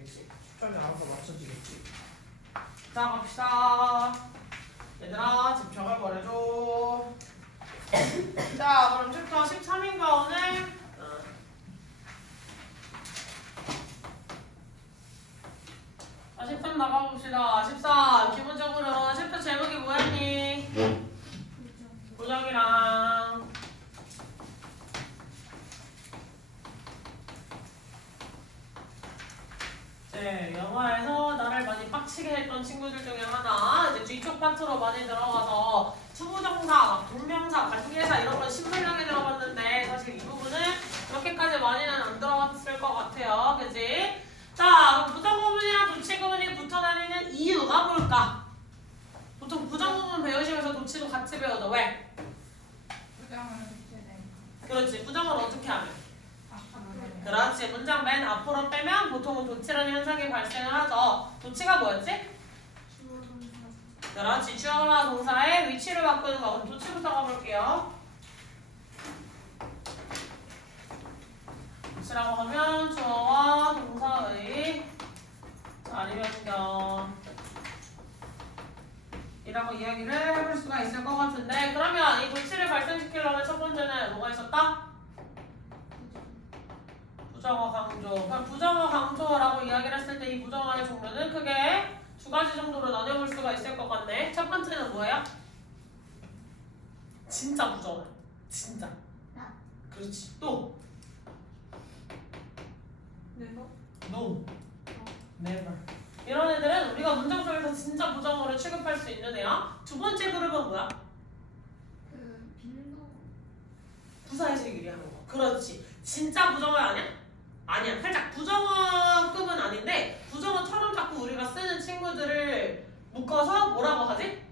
되겠지. 숫자에 알아서 맞춰지겠지. 자 갑시다. 얘들아 집중을 말해줘. 자 그럼 챕터 13인가 오늘? 자 13 나가봅시다. 13 기본적으로 챕터 제목이 뭐였니? 부정이랑 이제 영화에서 나를 많이 빡치게 했던 친구들 중에 하나 이제 뒤쪽 파트로 많이 들어가서 투부정사, 동명사, 관계사 이런 건 신문량에 들어갔는데 사실 이 부분은 그렇게까지 많이는 안 들어갔을 것 같아요. 그치? 자 그럼 부정구문이랑 도치구문이 붙어다니는 이유가 뭘까? 보통 부정구문 배우시면서 도치도 같이 배우죠. 왜? 그렇지. 부정을 어떻게 하면? 그렇지. 문장 맨 앞으로 빼면 보통은 도치라는 현상이 발생을 하죠. 도치가 뭐였지? 그렇지. 주어와 동사의 위치를 바꾸는 거. 그럼 도치부터 가볼게요. 도치라고 하면 주어와 동사의 자리 변경 이라고 이야기를 해볼 수가 있을 것 같은데 그러면 이 도치를 발생시키려면 첫 번째는 뭐가 있었다? 부정어 강조. 그럼 부정어 강조라고 이야기를 했을 때 이 부정어의 종류는 크게 두 가지 정도로 나눠볼 수가 있을 것 같네. 첫 번째는 뭐예요? 진짜 부정어. 진짜. 그렇지. 또. No. Never. 이런 애들은 우리가 문장 속에서 진짜 부정어를 취급할 수 있는 애야. 두 번째 그룹은 뭐야? 부사에서 얘기하는 거. 그렇지. 진짜 부정어 아니야? 아니야. 살짝 부정어급은 아닌데 부정어처럼 자꾸 우리가 쓰는 친구들을 묶어서 뭐라고 하지?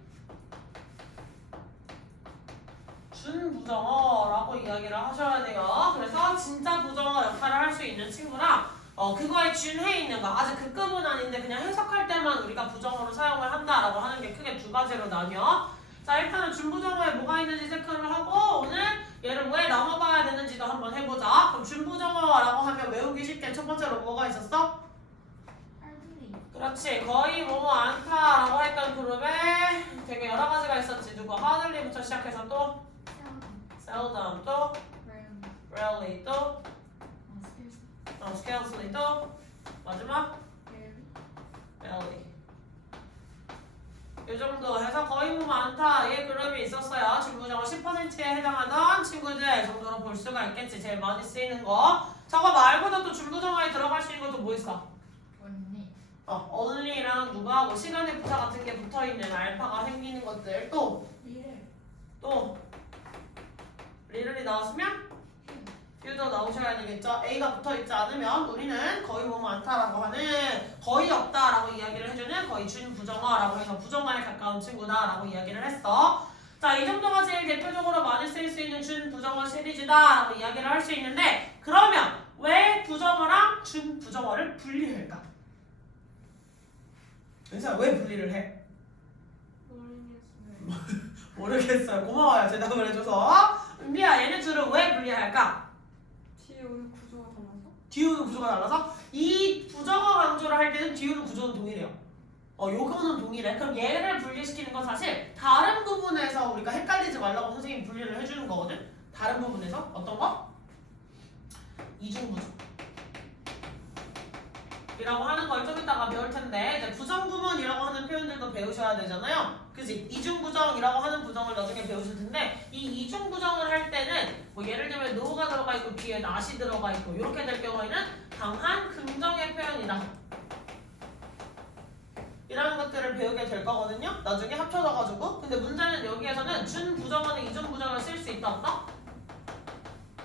준부정어라고 이야기를 하셔야 돼요. 그래서 진짜 부정어 역할을 할 수 있는 친구랑 그거에 준해 있는 거. 아직 그 급은 아닌데 그냥 해석할 때만 우리가 부정어로 사용을 한다라고 하는 게 크게 두 가지로 나뉘어. 자 일단은 준부정어에 뭐가 있는지 체크를 하고 오늘 얘를 왜 나눠봐야 되는지도 한번 해보자. 그럼 준부정어라고 하면 외우기 쉽게 첫 번째로 뭐가 있었어? 그렇지. 거의 뭐뭐 않다라고 했던 그룹에 되게 여러 가지가 있었지. 누구? hardly부터 시작해서 또 seldom 또 rarely 또 scarcely 또 마지막 rarely 이 정도 해서 거의 뭐 많다 이 그룹이 있었어요. 준부정어 10%에 해당하던 친구들 정도로 볼 수가 있겠지. 제일 많이 쓰이는 거. 저거 말고도 또 준부정어에 들어갈 수 있는 것도 뭐 있어? only랑 누가 뭐 시간의 부사 같은 게 붙어있는 알파가 생기는 것들 또 리를이 나왔으면 퓨도 나오셔야 되겠죠. A가 붙어있지 않으면 우리는 거의 뭐 많다라고 하는 거의 없다라고 이야기를 해주는 거의 준부정어라고 해서 부정어에 가까운 친구다라고 이야기를 했어. 자, 이 정도가 제일 대표적으로 많이 쓰일 수 있는 준부정어 시리즈다라고 이야기를 할 수 있는데 그러면 왜 부정어랑 준부정어를 분리할까? 은사 왜 분리를 해? 모르겠어요. 고마워요. 대답을 해줘서. 은비야 얘네 둘은 왜 분리할까? 뒤에 오는 구조가 달라서? 뒤에 오는 구조가 달라서 이 부정어 강조를 할 때는 뒤에 오는 구조는 동일해요. 요거는 동일해. 그럼 얘를 분리시키는 건 사실 다른 부분에서 우리가 헷갈리지 말라고 선생님이 분리를 해주는 거거든. 다른 부분에서 어떤 거? 이중부정 이라고 하는 걸 좀 이따가 배울 텐데 이제 부정부문이라고 하는 표현들도 배우셔야 되잖아요. 그치? 이중부정이라고 하는 부정을 나중에 배우실 텐데 이 이중부정을 할 때는 뭐 예를 들면 no가 들어가 있고 뒤에 not이 들어가 있고 이렇게 될 경우에는 강한 긍정의 표현이다. 이라는 것들을 배우게 될 거거든요. 나중에 합쳐져가지고. 근데 문제는 여기에서는 준부정어는 이중부정을 쓸 수 있다 없다?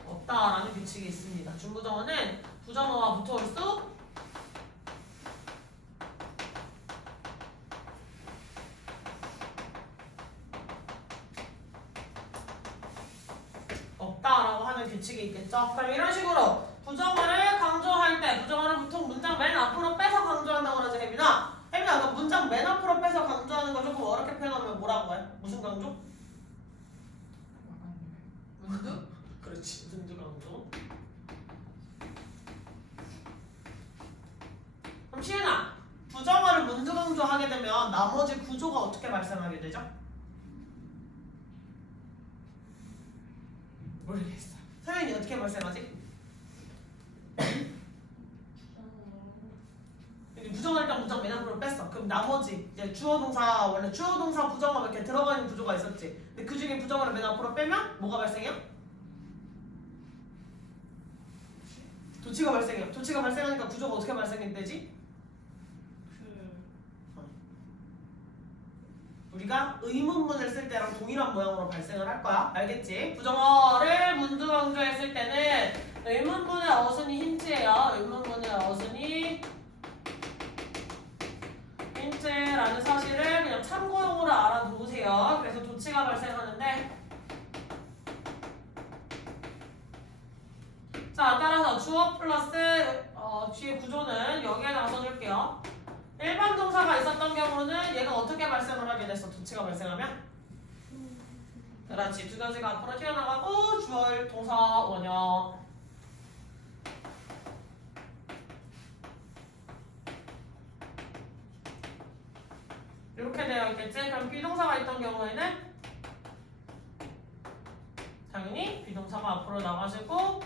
없다라는 규칙이 있습니다. 준부정어는 부정어와 붙어올 수 없다라고 하는 규칙이 있겠죠. 그럼 이런 식으로 부정어를 강조할 때 부정어를 보통 문장 맨 앞으로 빼서 강조한다고 그러지 혜민아. 혜민아 그 문장 맨 앞으로 빼서 강조하는 거 조금 어렵게 표현하면 뭐라고 해? 무슨 강조? 문두? 그렇지. 문두 강조. 그럼 문두 강조하게 되면 나머지 구조가 어떻게 발생하게 되죠? 모르겠어. 서연이 어떻게 발생하지? 여기 부정할 때 부정 맨 앞으로 뺐어. 그럼 나머지 이제 주어 동사 원래 주어 동사 부정어 이렇게 들어가 있는 구조가 있었지. 근데 그 중에 부정어를 맨 앞으로 빼면 뭐가 발생해요? 도치가 발생해요. 도치가 발생하니까 구조가 어떻게 발생되지? 우리가 의문문을 쓸 때랑 동일한 모양으로 발생을 할 거야. 알겠지? 부정어를 문두 강조했을 때는 의문문의 어순이 힌트예요. 의문문의 어순이 힌트라는 사실을 그냥 참고용으로 알아두세요. 그래서 도치가 발생하는데 자, 따라서 주어 플러스 뒤에 구조는 여기에다 써줄게요. 일반 동사가 있었던 경우는 얘가 어떻게 발생을 하게 됐어? 도치가 발생하면? 그렇지. 두 가지가 앞으로 튀어나가고 주어일 동사 원형. 이렇게 되어 있겠지? 그럼 비동사가 있던 경우에는 당연히 비동사가 앞으로 나가시고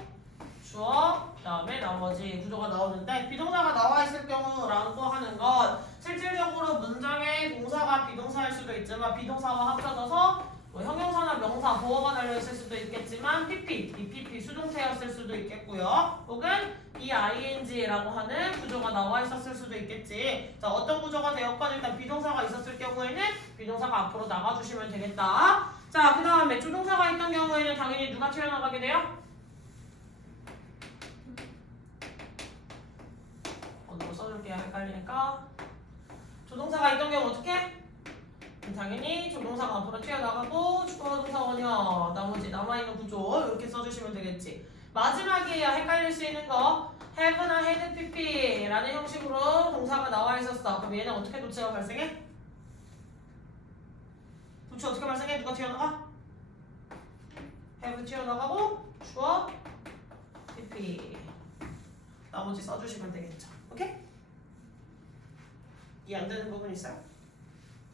주어, 그 다음에 나머지 구조가 나오는데 비동사가 나와 있을 경우라고 하는 건 실질적으로 문장에 동사가 비동사일 수도 있지만 비동사가 합쳐져서 뭐 형용사나 명사, 보어가 달려있을 수도 있겠지만 PP, BPP 수동태였을 수도 있겠고요. 혹은 EING라고 하는 구조가 나와 있었을 수도 있겠지. 자, 어떤 구조가 되었건 일단 비동사가 있었을 경우에는 비동사가 앞으로 나가주시면 되겠다. 자, 그 다음에 조동사가 있던 경우에는 당연히 누가 튀어나가게 돼요? 어디로 써줄게요. 헷갈리니까. 조동사가 있던 경우 어떻게? 당연히 조동사가 앞으로 튀어나가고 주어 동사 원형 나머지 남아있는 구조 이렇게 써주시면 되겠지. 마지막이에요. 헷갈릴 수 있는 거 have나 had pp라는 형식으로 동사가 나와 있었어. 그럼 얘는 어떻게 도치가 발생해? 도치 어떻게 발생해? 누가 튀어나가? have 튀어나가고 주어 pp 나머지 써주시면 되겠죠. 오케이? 이해 안 되는 부분 있어요?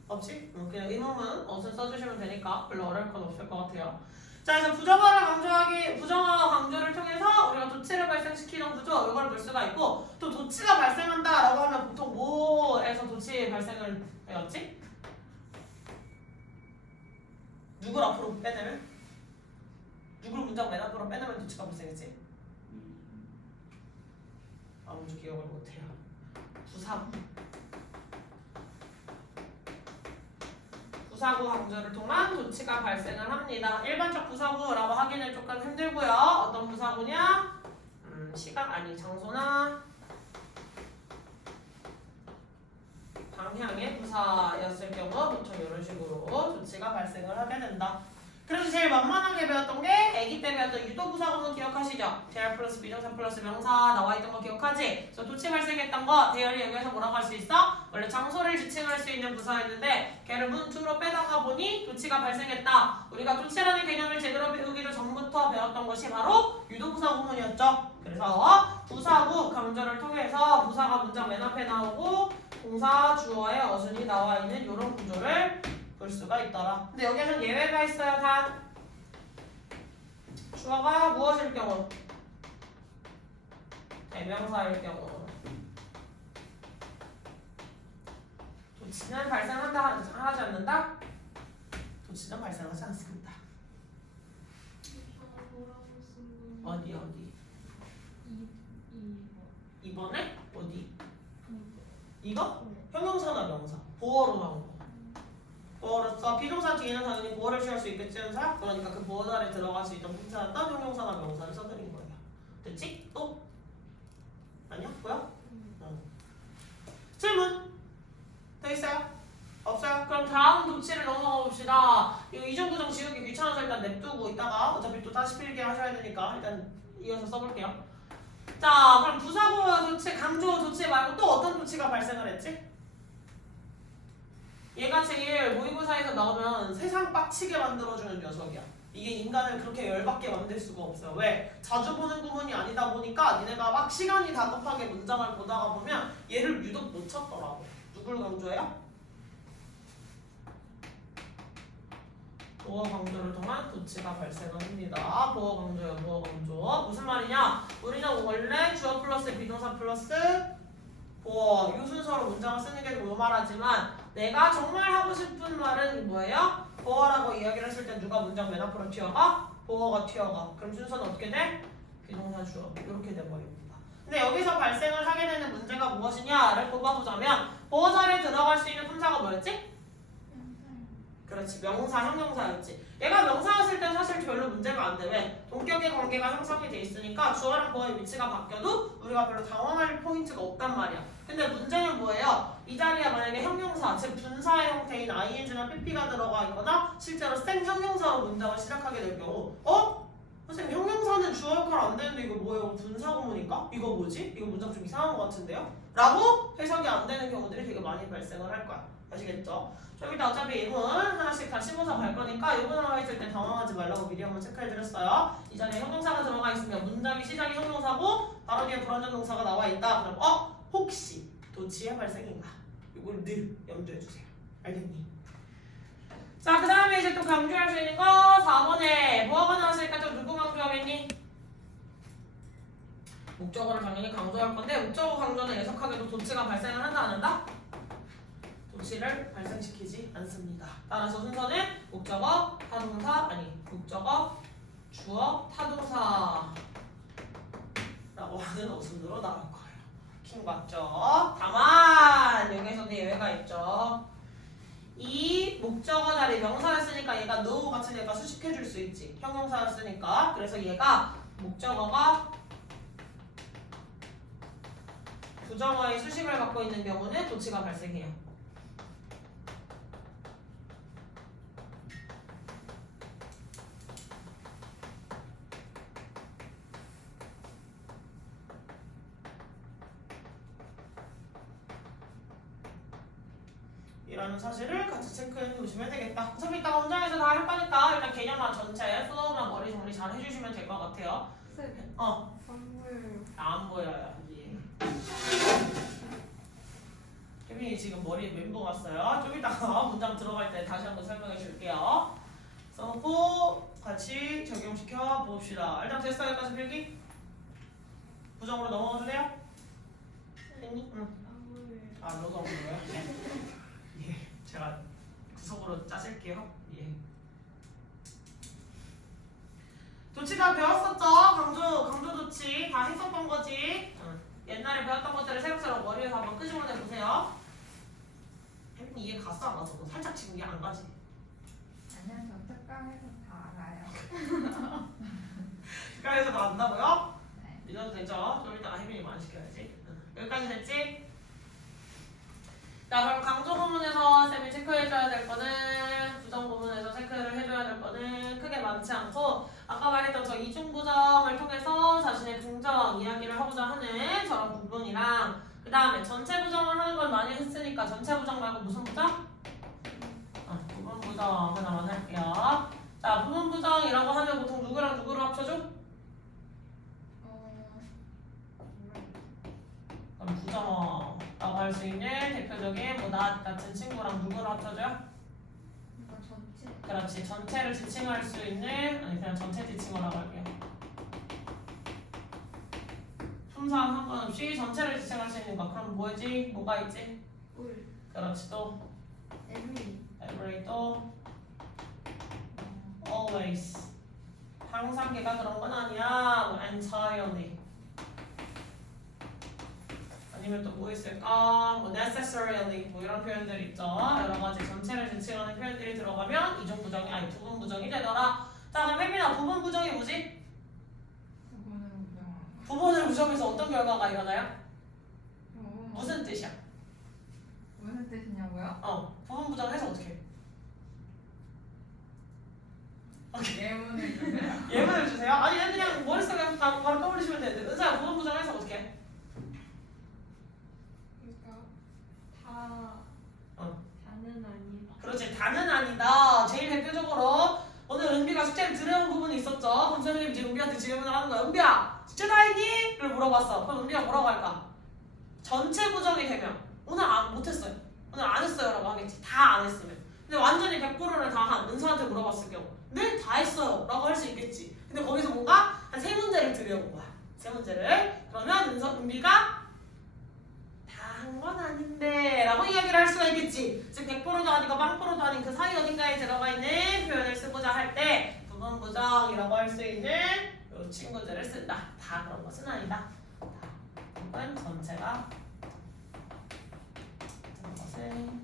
없지? 그냥 의문문 어순 써주시면 되니까 별로 어려울 건 없을 것 같아요. 자, 그래서 부정어 강조를 통해서 우리가 도치를 발생시키는 구조 이걸 볼 수가 있고 또 도치가 발생한다라고 하면 보통 뭐에서 도치 발생을 해왔지? 누굴 앞으로 빼내면? 누굴 문장 맨 앞으로 빼내면 도치가 발생했지? 아무도 기억을 못해요. 부사구 강조를 통한 도치가 발생을 합니다. 일반적 부사구라고 하기는 조금 힘들고요. 어떤 부사구냐? 시간 아니 장소나 방향의 부사였을 경우 보통 이런 식으로 도치가 발생을 하게 된다. 그래서 제일 만만하게 배웠던 게 아기 때 배웠던 유도부사구문 기억하시죠? 대열 플러스 비동사 플러스 명사 나와있던 거 기억하지? 그래서 도치 발생했던 거 대열이 여기에서 뭐라고 할 수 있어? 원래 장소를 지칭할 수 있는 부사였는데 걔를 문투로 빼다가 보니 도치가 발생했다. 우리가 도치라는 개념을 제대로 배우기도 전부터 배웠던 것이 바로 유도부사구문이었죠. 그래서 부사구 강조를 통해서 부사가 문장 맨 앞에 나오고 동사 주어의 어순이 나와 있는 이런 구조를 볼 수가 있더라. 근데 여기에는 예외가 있어요. 다 주어가 무엇일 경우? 대명사일 경우 도치는 발생한다 하지 않는다? 도치는 발생하지 않습니다. 어디? 2번에? 어디? 이거? 형용사나 명사 보어로 나온 거. 보어로서 비동사 뒤에는 당연히 보어를 취할 수 있겠지 현사? 그러니까 그 보어 자리에 들어갈 수 있던 품사였던 형용사나 명사를 써드린 거예요. 됐지? 또? 아니야? 뭐야? 질문? 더 있어요? 없어요? 그럼 다음 도치를 넘어가 봅시다. 이거 이중구정 지우기 귀찮아서 일단 냅두고 이따가 어차피 또 다시 필기 하셔야 되니까 일단 이어서 써볼게요. 자, 그럼 부사구 도치, 강조 도치 말고 또 어떤 도치가 발생을 했지? 얘가 제일 모의고사에서 나오면 세상 빡치게 만들어주는 녀석이야. 이게 인간을 그렇게 열받게 만들 수가 없어요. 왜? 자주 보는 구문이 아니다 보니까 니네가 막 시간이 다급하게 문장을 보다가 보면 얘를 유독 못 찾더라고. 누굴 강조해요? 보어 강조를 통한 도치가 발생합니다. 보어 강조예요. 보어 강조. 무슨 말이냐? 우리는 원래 주어 플러스 비동사 플러스 보어 이 순서로 문장을 쓰는 게 노말하지만 내가 정말 하고 싶은 말은 뭐예요? 보어라고 이야기를 했을 때 누가 문장 맨 앞으로 튀어가? 보어가 튀어가. 그럼 순서는 어떻게 돼? 비동사 주어 이렇게 돼버립니다. 근데 여기서 발생을 하게 되는 문제가 무엇이냐를 뽑아보자면 보어 자리에 들어갈 수 있는 품사가 뭐였지? 그렇지, 명사, 형용사였지. 얘가 명사였을 때 사실 별로 문제가 안 돼. 왜? 동격의 관계가 형성이 돼 있으니까 주어랑 보어의 위치가 바뀌어도 우리가 별로 당황할 포인트가 없단 말이야. 근데 문제는 뭐예요? 이 자리에 만약에 형용사, 즉 분사의 형태인 ing나 pp가 들어가 있거나 실제로 생 형용사로 문장을 시작하게 될 경우 선생님 형용사는 주어 역할 안 되는데 이거 뭐예요? 분사 구문인가? 이거 뭐지? 이거 문장 좀 이상한 것 같은데요? 라고 해석이 안 되는 경우들이 되게 많이 발생을 할 거야. 아시겠죠? 좀 이따 어차피 이분 하나씩 다 씹어서 갈 거니까 이분 나와 있을 때 당황하지 말라고 미리 한번 체크해드렸어요. 이 자리에 형용사가 들어가 있으면 문장의 시작이 형용사고 바로 뒤에 불완전 동사가 나와 있다. 그럼 혹시 도치의 발생인가? 이걸 늘 염두해주세요. 알겠니? 자, 그 다음에 이제 또 강조할 수 있는 거 4번에 보어가 나왔으니까 또 누구 강조하겠니? 목적어를 당연히 강조할 건데 목적어 강조는 예속하게도 도치가 발생을 한다 안 한다? 도치를 발생시키지 않습니다. 따라서 순서는 목적어, 타동사, 목적어, 주어, 타동사 라고 하는 어순으로 나올 거예요. 킹 맞죠? 다만 여기에서도 예외가 있죠. 이 목적어 자리 명사였으니까 얘가 no 같은 애가 수식해줄 수 있지. 형용사였으니까. 그래서 얘가 목적어가 부정어의 수식을 갖고 있는 경우는 도치가 발생해요. 이라는 사실을 같이 체크해 두시면 되겠다. 어차피 이따 문장에서 다 할 거니까 일단 개념만 전체 플로우만 머리 정리 잘 해주시면 될 것 같아요. 쌤, 안 안 보여요. 보여요. 예. 혜민이 지금 머리에 멘붕 왔어요. 좀 이따가 문장 들어갈 때 다시 한번 설명해 줄게요. 써놓고 같이 적용시켜 봅시다. 일단 됐어? 여기까지 필기? 부정으로 넘어가 줄래요? 혜민이? 응. 안 보여요. 아, 너도 안 보여요? 예, 제가 구석으로 짜실게요. 예. 도치가 배웠었죠? 강조 도치 다 했었던 거지. 옛날에 배웠던 것들을 새록새록 머리에서 한번 끄집어내 보세요. 혜민이 이해 갔어 안 갔어? 살짝 지금 이해 안 가지? 아니요, 저 특강에서 다 알아요. 특강에서도 안다고요? 네. 믿어도 되죠? 좀 이따가 혜민이 많이 시켜야지. 여기까지 됐지? 자, 그럼 강조 부분에서 쌤이 체크해줘야 될 거는 부정 부분에서 체크를 해줘야 될 거는 크게 많지 않고 아까 말했던 저 이중 부정을 통해서 자신의 긍정 이야기를 하고자 하는 저런 부분이랑 그 다음에 전체 부정을 하는 걸 많이 했으니까 전체 부정 말고 무슨 부정? 부분 부정 하나만 할게요. 자, 부분 부정이라고 하면 보통 누구랑 누구를 합쳐줘? 그럼 부정어라고 할 수 있는 대표적인 뭐 나 같은 친구랑 누구를 합쳐줘요? 이거 전체. 그렇지. 전체를 지칭할 수 있는 그냥 전체 지칭어라고 할게요. 품사 상관없이 전체를 지칭할 수 있는 거. 그럼 뭐지? 뭐가 있지? 울. 그렇지. 또 every. every 또 always 항상 걔가 그런 건 아니야. 뭐 entirely 아니면 또 뭐 있을까? 뭐 necessarily 뭐 이런 표현들 있죠. 여러 가지 전체를 지칭하는 표현들이 들어가면 이중 부정이 부분 부정이 되더라. 자, 그럼 혜민아 부분 부정이 뭐지? 부분을 부정한 거. 부분을 부정해서 어떤 결과가 일어나요? 무슨 뜻이야? 무슨 뜻이냐고요? 부분 부정해서 어떻게 해? 예문을 주세요. 예문을 주세요. 아니 그냥 머릿속에 바로 떠올리시면 되는데 은사야 부분 부정해서 어떻게 해? 그러니까 다는 아니다. 그렇지, 다는 아니다. 제일 대표적으로 오늘 은비가 숙제를 들여온 부분이 있었죠. 그럼 선생님이 이제 은비한테 질문을 하는 거야. 은비야, 숙제 다 했니? 를 물어봤어. 그럼 은비가 뭐라고 할까? 전체 부정이 되면 오늘 못했어요. 오늘 안 했어요 라고 하겠지. 다 안 했으면. 근데 완전히 100%를 다 한 은서한테 물어봤을 경우 네? 다 했어요 라고 할 수 있겠지. 근데 거기서 뭔가 한 3문제를 들여온 거야. 3문제를. 그러면 은비가 다 한 건 아닌데 라고 이야기를 할 수가 있겠지. 즉 100%도 아니고 0%도 아닌 그 사이 어딘가에 들어가 있는 표현을 쓰고자 할 때 부분 부정이라고 할 수 있는 이 친구들을 쓴다. 다 그런 것은 아니다. 부분 전체가 그런 것은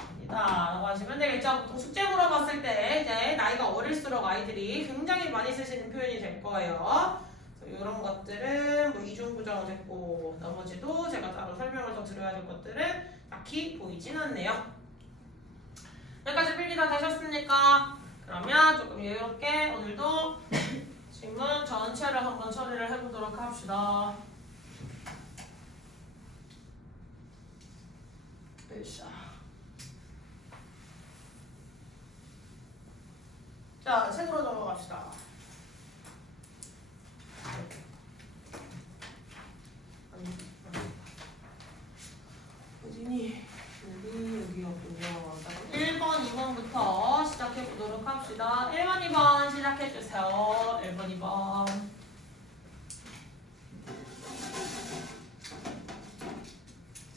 아니다 라고 하시면 되겠죠. 보통 숙제 물어봤을 때 이제 나이가 어릴수록 아이들이 굉장히 많이 쓰시는 표현이 될 거예요. 이런 것들은 뭐 이중부정어 됐고 나머지도 제가 따로 설명을 더 드려야 될 것들은 딱히 보이진 않네요. 여기까지 필기 다 되셨습니까? 그러면 조금 여유롭게 오늘도 질문 전체를 한번 처리를 해보도록 합시다. 으쌰. 자, 책으로 넘어갑시다. 어디니? 여기였군요. 1번, 2번부터 시작해보도록 합시다. 1번, 2번 시작해주세요. 1번, 2번.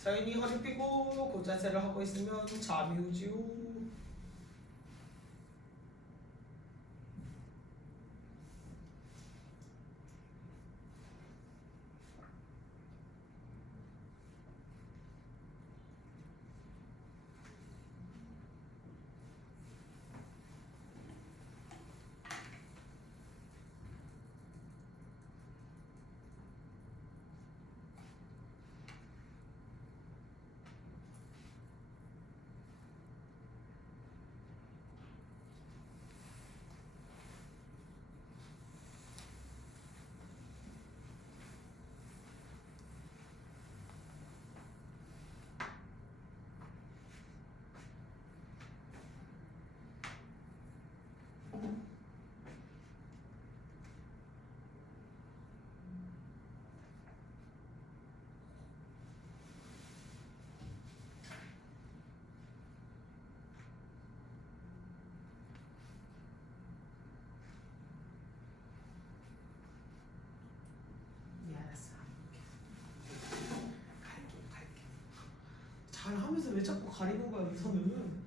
서윤이 허리 삐고 고자세를 하고 있으면 잠이 오지요. 잘 하면서 왜 자꾸 가리는 거야, 이 선은?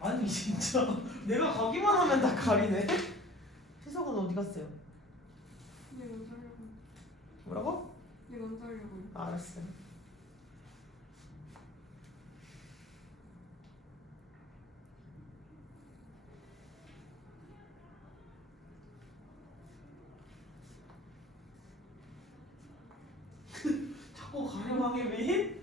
아니 진짜 내가 가기만 하면 다 가리네. 희석은 어디 갔어요? 네, 먼저 하려고. 뭐라고? 네, 먼저 하려고. 알았어요. 자꾸 가려망해 왜?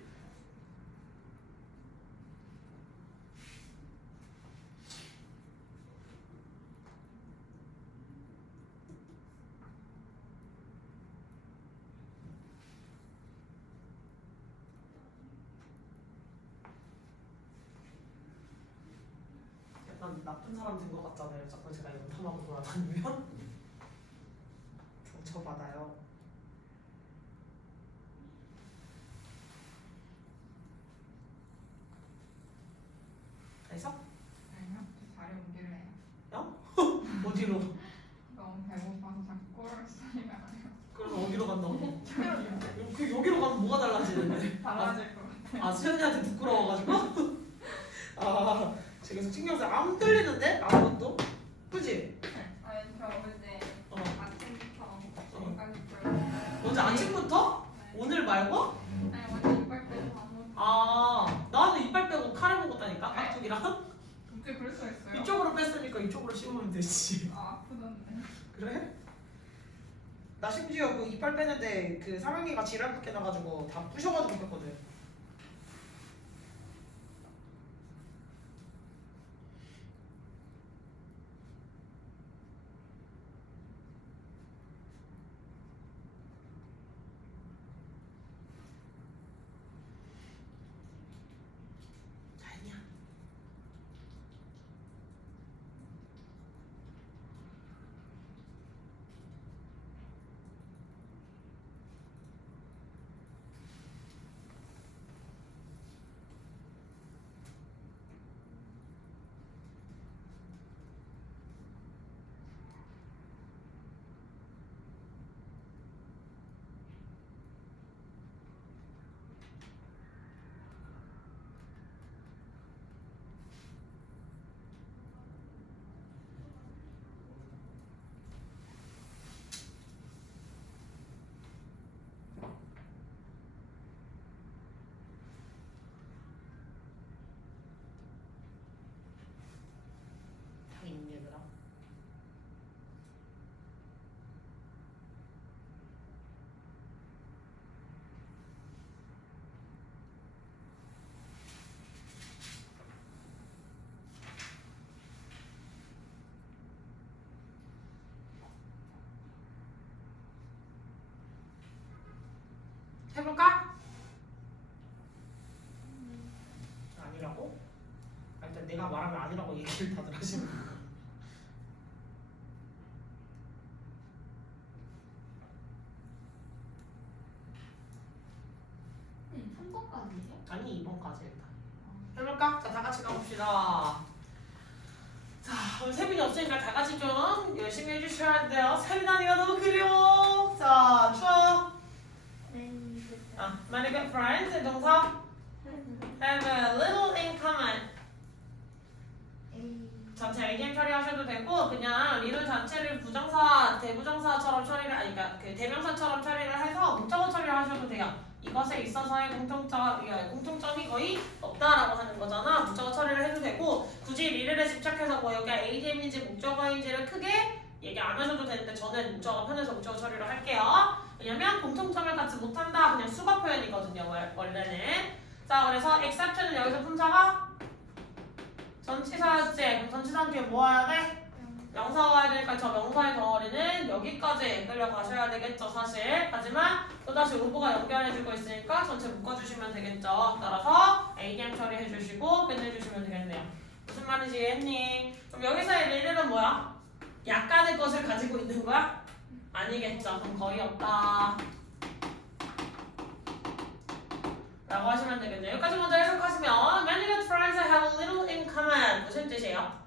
약간 나쁜 사람 된 것 같잖아요. 자꾸 제가 연탐하고 돌아다니면 상처받아요. 해서? 아니요, 저 자리 옮길래요. 어디로? 너무 배고파서 자꾸 꼴 소리가 나요. 그럼 어디로 간다고? 그 여기로 가면 뭐가 달라지는데? 달라질 것 같아요. 아 수현이한테 부끄러워가지고? 아 지금 계속 신경 써. 안 들리는데? 아무것도? 그지? 아니, 저 어제 어. 아침부터 지금까지 꼴. 어제 아침부터? 오늘 말고? 아니, 어제 이빨 빼고 아무. 아 나는 이빨 빼고 카레 먹었다니까? 깍두기랑? 어떻게 그럴 수가 있어요? 이쪽으로 뺐으니까 이쪽으로 씹으면 되지. 아, 아프던데. 그래? 나 심지어 그 이빨 빼는데 그 사랑이가 지랄하게 나가지고 다 부셔가지고 뺐거든. 아니야. 해볼까? 아니라고? 일단 내가 말하면 아니라고 얘기를 다들 하시는 거야. 네, 3번까지요? 아니 2번까지 일단 해볼까? 자, 다 같이 가봅시다. 자, 오늘 세빈이 없으니까 다 같이 좀 열심히 해주셔야 돼요. 세빈아니가 너무 그리워. 자, 추워. Many good friends. 동사 have a little in common. 전체 ADM 처리하셔도 되고 그냥 little 전체를 부정사, 대부정사처럼 처리를 아니 그러니까 그 대명사처럼 처리를 해서 목적어 처리를 하셔도 돼요. 이것에 있어서의 공통점이 거의 없다라고 하는 거잖아. 목적어 처리를 해도 되고 굳이 리를에 집착해서 뭐 여기가 ADM인지 목적어인지를 크게 얘기 안 하셔도 되는데 저는 목적어 편에서 목적어 처리를 할게요. 왜냐면 공통점을 갖지 못한다. 그냥 수거 표현이거든요. 원래는. 자, 그래서 except는 여기서 품사가 전치사였지. 그럼 전치사 뒤에 뭐 와야 돼? 명사가 와야 되니까 저 명사의 덩어리는 여기까지 끌려가셔야 되겠죠, 사실. 하지만 또다시 로보가 연결해주고 있으니까 전체 묶어주시면 되겠죠. 따라서 ADM 처리해주시고 끝내주시면 되겠네요. 무슨 말인지 이해했니? 그럼 여기서의 리를은 뭐야? 약간의 것을 가지고 있는 거야? 아니겠죠. 그럼 거의 없다. 라고 하시면 되겠네요. 여기까지 먼저 해석하시면 Many good friends have a little in common. 무슨 뜻이에요?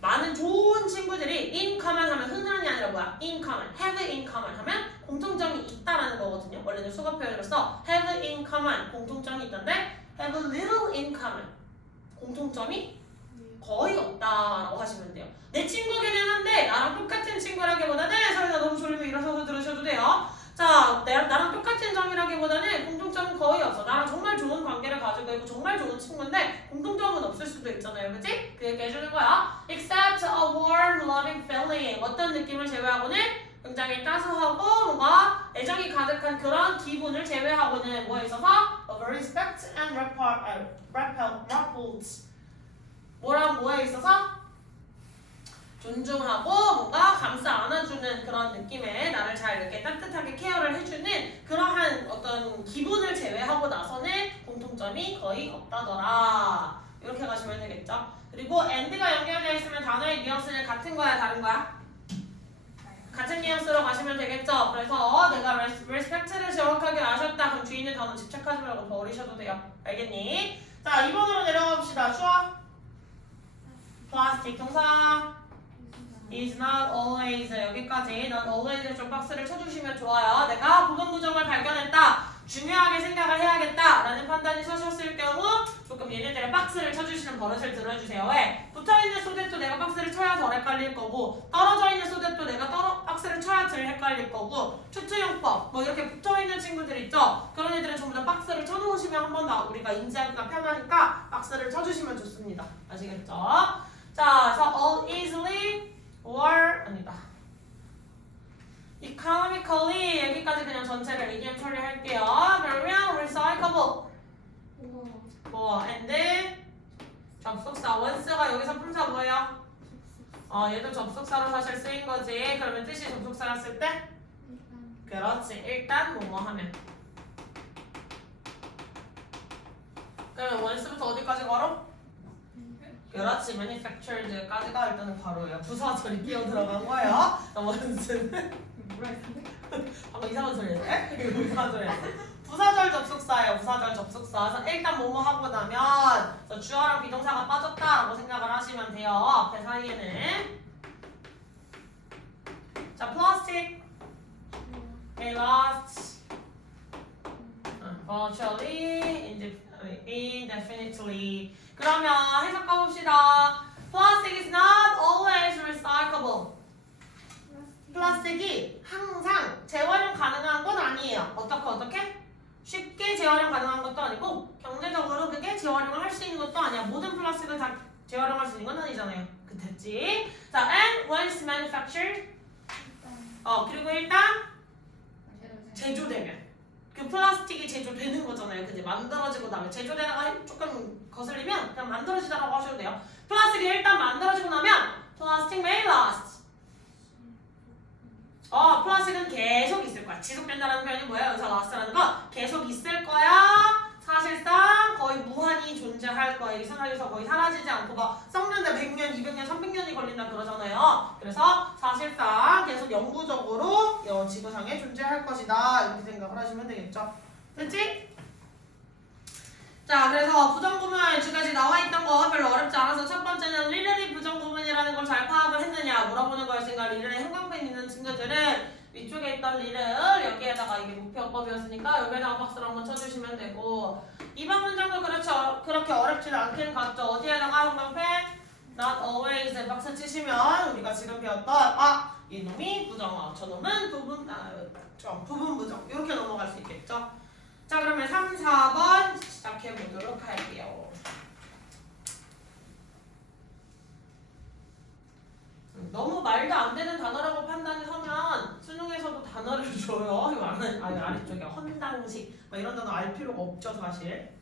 많은 좋은 친구들이 in common 하면 흔한이 아니라 뭐야? in common, have in common 하면 공통점이 있다라는 거거든요. 원래는 수거 표현으로서 have in common 공통점이 있던데 have a little in common 공통점이 거의 없다라고 하시면 돼요. 내 친구기는 한데 나랑 똑같은 친구라기보다는 서희가 너무 졸리면 일어서서 들으셔도 돼요. 자, 나랑 똑같은 점이라기보다는 공통점은 거의 없어. 나랑 정말 좋은 관계를 가지고 있고 정말 좋은 친구인데 공통점은 없을 수도 있잖아요. 그치? 그 얘기 해주는 거야. Except a warm, loving feeling. 어떤 느낌을 제외하고는 굉장히 따스하고 뭔가 애정이 가득한 그런 기분을 제외하고는 뭐에 있어서 of respect and repulse. 뭐랑 뭐에 있어서? 존중하고 뭔가 감싸 안아주는 그런 느낌의 나를 잘 이렇게 따뜻하게 케어를 해주는 그러한 어떤 기분을 제외하고 나서는 공통점이 거의 없다더라. 이렇게 가시면 되겠죠. 그리고 and가 연결되어 있으면 단어의 뉘앙스는 같은 거야 다른 거야? 같은 뉘앙스로 가시면 되겠죠. 그래서 내가 respect를 정확하게 아셨다. 그럼 뒤에 있는 단어 집착하지 말고 버리셔도 돼요. 알겠니? 자, 2번으로 내려가 봅시다. 추워? 플라스틱 동사 is not always 여기까지 not always 좀 박스를 쳐주시면 좋아요. 내가 부분 부정을 발견했다. 중요하게 생각을 해야겠다 라는 판단이 서셨을 경우 조금 얘네들의 박스를 쳐주시는 버릇을 들어주세요. 왜? 붙어있는 소댓도 내가 박스를 쳐야 덜 헷갈릴 거고 떨어져 있는 소댓도 내가 박스를 쳐야 덜 헷갈릴 거고 추측용법 뭐 이렇게 붙어있는 친구들 있죠? 그런 애들은 전부 다 박스를 쳐놓으시면 한 번 더 우리가 인지하기가 편하니까 박스를 쳐주시면 좋습니다. 아시겠죠? 자, 그래서 all easily or 아니다. economically 여기까지 그냥 전체를 EDM 처리할게요. 그러면 recyclable 뭐 and 접속사 once가 여기서 품사 뭐예요? 얘도 접속사로 사실 쓰인 거지. 그러면 뜻이 접속사였을 때? 그렇지. 일단 뭐뭐 하면. 그러면 once부터 어디까지 걸어? 그렇지, manufactured까지가 일단은 바로예요. 부사절이 끼어 들어간 거예요. 원스는 뭐라 했는데? 방금 이상한 소리 했네? 이거 이상한 소리 했어. 부사절 접속사예요. 부사절 접속사. 그래서 일단 뭐뭐 하고 나면 주어랑 비동사가 빠졌다라고 생각을 하시면 돼요. 앞에 사이에는 자, plastic they lost virtually indefinitely. 그러면 해석 가봅시다. Plastic is not always recyclable. 플라스틱이 항상 재활용 가능한 건 아니에요. 어떻게? 쉽게 재활용 가능한 것도 아니고 경제적으로 그게 재활용을 할 수 있는 것도 아니야. 모든 플라스틱을 다 재활용할 수 있는 건 아니잖아요. 그 됐지? 자, and when it's manufactured 그리고 일단 제조되면 그 플라스틱이 제조되는 거잖아요. 그지? 만들어지고 나면 제조되다가 조금 거슬리면 그냥 만들어지다라고 하셔도 돼요. 플라스틱이 일단 만들어지고 나면 plastic may last 플라스틱은 계속 있을 거야. 지속된다는 표현이 뭐야? 여기서 라스트라는 거 계속 있을 거야. 사실상 거의 무한히 존재할 거야. 이 세상에서 거의 사라지지 않고 막 썩는데 100년, 200년, 300년이 걸린다 그러잖아요. 그래서 사실상 계속 영구적으로 지구상에 존재할 것이다. 이렇게 생각을 하시면 되겠죠. 됐지? 자, 그래서 부정구문 지금까지 나와 있던 거 별로 어렵지 않아서 첫 번째는 리를이 부정구문이라는 걸 잘 파악을 했느냐 물어보는 거였으니까 리를의 형광펜 있는 친구들은 위쪽에 있던 리를 여기에다가 이게 목표어법이었으니까 여기에다가 박스를 한번 쳐주시면 되고 2번 문장도 그렇죠. 그렇게 어렵지는 않긴 같죠. 어디에다가 형광펜? Not always 박스 치시면 우리가 지금 배웠던 이놈이 부정어, 저놈은 부분 부정 이렇게 넘어갈 수 있겠죠. 자, 그러면 3, 4번 시작해 보도록 할게요. 너무 말도 안 되는 단어라고 판단이 서면 수능에서도 단어를 줘요. 이거 아래쪽에 헌당식 막 이런 단어 알 필요가 없죠, 사실.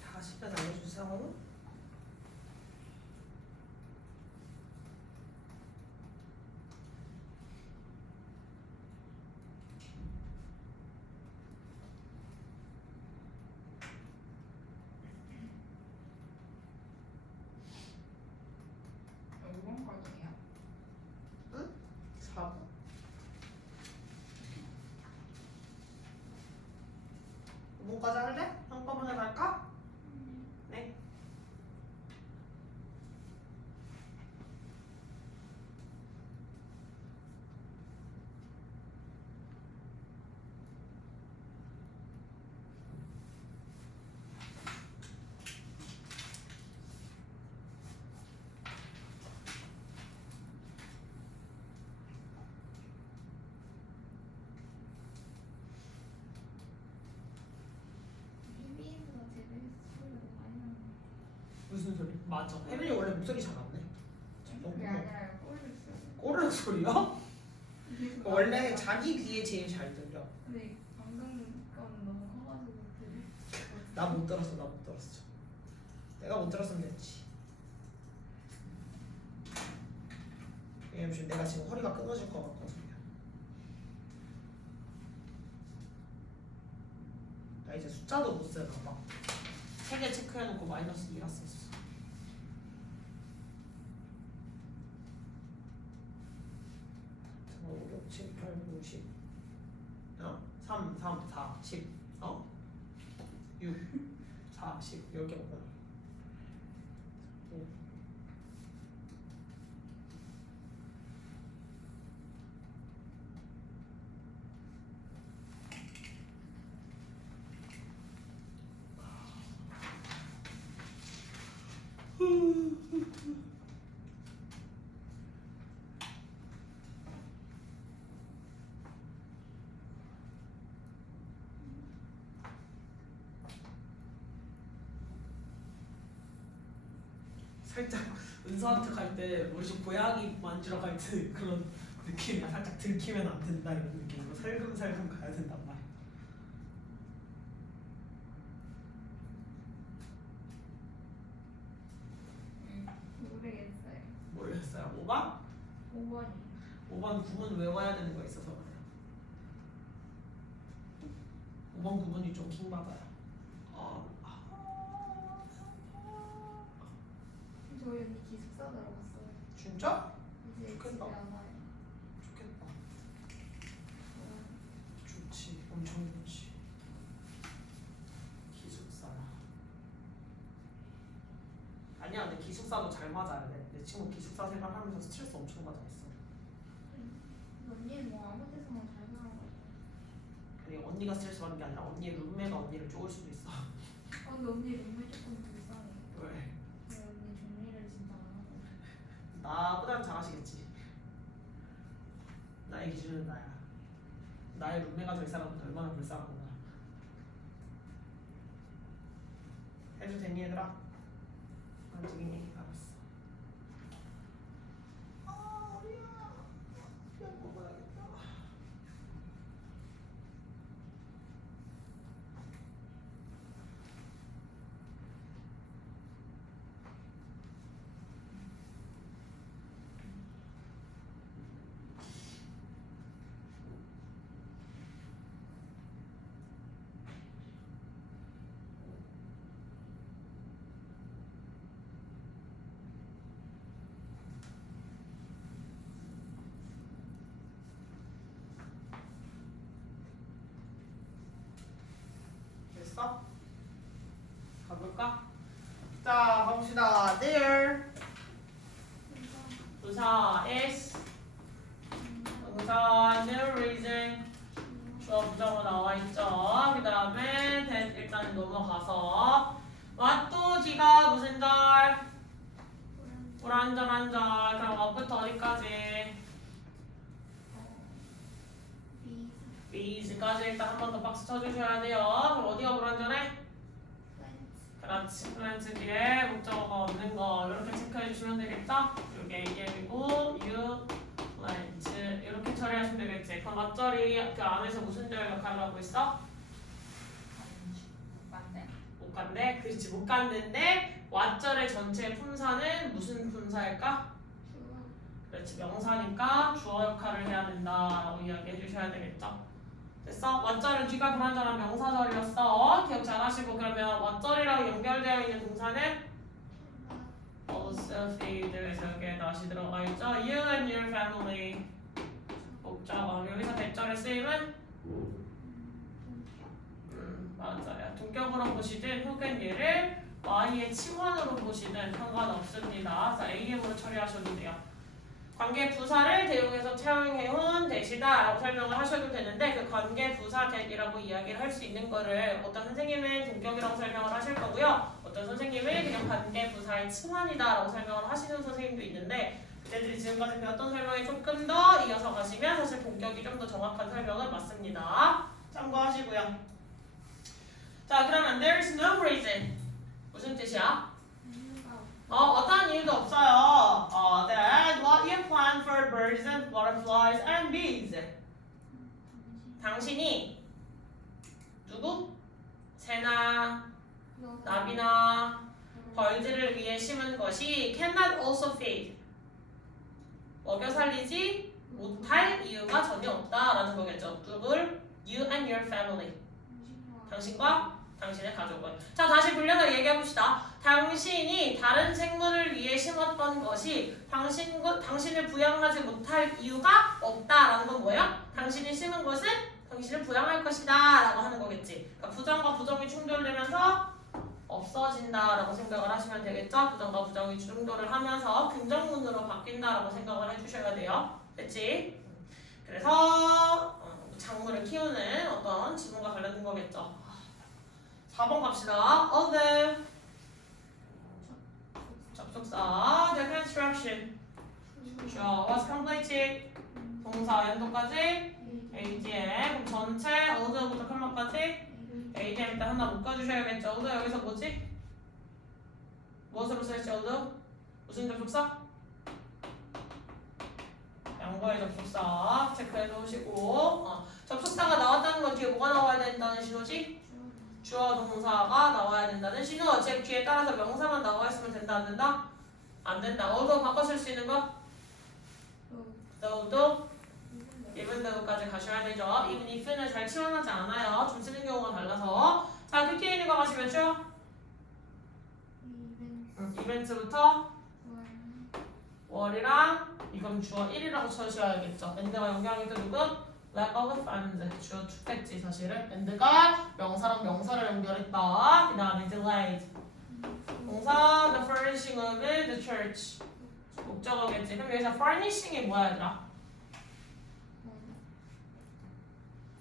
다시 알려주세요. 응? 4번. 5번까지 할래? 한꺼번에 갈까? 네. 무슨 소리? 맞아. 혜민이 원래 목소리 잘안 내. 그게 아니라 꼬르륵 꼬르륵 소리요? 원래 자기 귀에 제일 잘 들려. 근데 방금 건 너무 커가지고 나 못 들었어. 나 못 들었어. 내가 못 들었으면 됐지. 왜냐면 내가 지금 허리가 끊어질 것 같거든요. 나 이제 숫자도 못 쓰나 봐. 3개 체크해놓고 마이너스 2라 썼어. 5, 6, 7, 8, 9, 10 3, 3, 4, 10 6, 4, 10 10개 먹고 살짝 은서한테 갈 때 우리 집 고양이 만지러 갈 때 그런 느낌이 살짝 들키면 안 된다 이런 느낌으로 살금살금 가야 된단 말이야. 모르겠어요. 모르겠어요. 5번? 5번이 5번 구문 외워야 되는 거 있어서 그래요. 5번 구문이 좀 킹받아요. 저희 언니 기숙사 들어갔어요. 진짜? 이제 집에 좋겠다. 안 와요. 좋겠다. 좋지. 엄청 좋지. 기숙사. 아니야, 근데 기숙사도 잘 맞아야 돼. 내 친구 기숙사 생활하면서 스트레스 엄청 받아 있어. 언니는 뭐 아무 데서나 잘 살아가지고. 그리고 언니가 스트레스 받는 게 아니라 언니의 룸메가 언니를 쪼을 수도 있어. 근데 언니 룸메 조금 불쌍해. 왜? 근데 언니 정리를 진짜 안 하고. 나보다는 잘하시겠지. 나의 기준은 나야. 나의 룸메가 될 사람은 얼마나 불쌍하구나. 해도 되니 얘들아? 만지기니? 알았어. 아 우리야. 약 먹어야겠다. 됐어? 가볼까? 자, 가봅시다. There. 부사 is. 동사 no reason. 주어 부정어 나와 있죠. 그 다음에 that 일단 넘어가서 what도지가 무슨 절? 불완전한 절. 그럼 what부터 어디까지? B까지 일단 한 번 더 박수 쳐주셔야 돼요. 그럼 어디가 불완전해? 그렇지. 플랜트 뒤에 목적어가 없는 거 이렇게 체크해 주시면 되겠죠? 이게 이게이고 you 플랜트 이렇게 처리하시면 되겠지. 그럼 맞절이 그 안에서 무슨 절 역할을 하고 있어? 맞네. 못 간대. 그렇지. 못 갔는데 왓절의 전체 품사는 무슨 품사일까? 그렇지. 명사니까 주어 역할을 해야 된다라고 이야기해 주셔야 되겠죠? 됐어? 왓절은 뒤가 불완전한 명사절이었어. 기억 잘 하시고 그러면 왓절이랑 연결되어 있는 동사는 also feed에서 여기에 다시 들어가 있죠. You and your family 목적어. 여기서 대절의 쓰임은 맞아요. 동격으로 보시든 혹은 얘를 y의 치환으로 보시든 상관없습니다. 그래서 am으로 처리하셔도 돼요. 관계 부사를 대용해서 차용해온 대시다라고 설명을 하셔도 되는데 그 관계 부사 대이라고 이야기를 할 수 있는 거를 어떤 선생님은 동격이라고 설명을 하실 거고요. 어떤 선생님은 그냥 관계 부사의 칭환이다라고 설명을 하시는 선생님도 있는데 그때들이 지금까지 배웠던 설명에 조금 더 이어서 가시면 사실 동격이 좀 더 정확한 설명은 맞습니다. 참고하시고요. 자 그러면 there is no reason 무슨 뜻이야? 어떤 이유도 없어요. That what you plan for birds and butterflies and bees. 당신이 누구? 새나 나비나 벌들을 위해 심은 것이 cannot also feed. 먹여 살리지 못할 이유가 전혀 없다라는 거겠죠. 누굴? You and your family. 당신과 당신의 가족은. 자 다시 불려서 얘기해봅시다. 당신이 다른 생물을 위해 심었던 것이 당신을 부양하지 못할 이유가 없다라는 건 뭐예요? 당신이 심은 것은 당신을 부양할 것이다 라고 하는 거겠지. 그러니까 부정과 부정이 충돌되면서 없어진다라고 생각을 하시면 되겠죠? 부정과 부정이 충돌을 하면서 긍정문으로 바뀐다라고 생각을 해주셔야 돼요. 됐지? 그래서 작물을 키우는 어떤 지문과 관련된 거겠죠. 4번 갑시다. Although 접속사 the construction was completed 동사 연도까지 ADM 그럼 전체 although부터 컬러까지 ADM 일단 하나 묶어주셔야겠죠. although 여기서 뭐지? 무엇으로 쓰였지 although? 무슨 접속사? 양보의 접속사 체크해 놓으시고 접속사가 나왔다는 건 뒤에 뭐가 나와야 된다는 신호지? 주어 동사가 나와야 된다는 신호. 즉 뒤에 따라서 명사만 나와 있으면 된다 안 된다? 안 된다. although 바꿔 쓸 수 있는 거? though도 even though까지 가셔야 되죠. even if는 잘 치환하지 않아요. 좀 쓰는 경우가 달라서. 자 그렇게 있는 거 가시면 쭉 이벤트부터 월이랑 이건 주어 1이라고 쳐주셔야겠죠. and가 연결하기 때 누구? lack of funds. 주어 2겠지 사실은. and가 명사랑 명사를 연결했다. 그 다음에 delayed. 동사 the furnishing of the church. 목적어겠지. 그럼 여기서 furnishing이 뭐야 얘들아?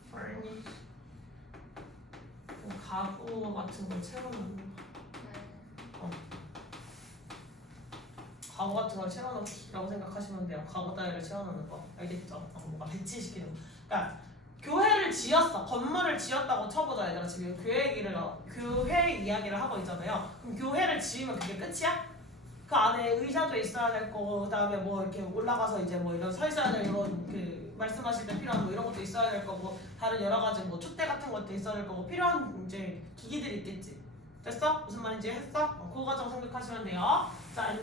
furnish. 가구 같은 걸 채워놓는 거. 가구 같은 걸 채워넣기라고 생각하시면 돼요. 가구 따위를 채워넣는 거. 알겠죠? 뭔가 배치시키는 거. 그러니까 교회를 지었어. 건물을 지었다고 쳐보자 얘들아. 지금 교회 이야기를 하고 있잖아요. 그럼 교회를 지으면 그게 끝이야? 그 안에 의자도 있어야 될 거고, 그다음에 뭐 이렇게 올라가서 이제 뭐 이런 서 있어야 될 이런 그 말씀하실 때 필요한 뭐 이런 것도 있어야 될 거고, 다른 여러 가지 뭐 촛대 같은 것도 있어야 될 거고, 필요한 이제 기기들이 있겠지. 됐어? 무슨 말인지 했어? 그 과정 생각하시면 돼요. 자,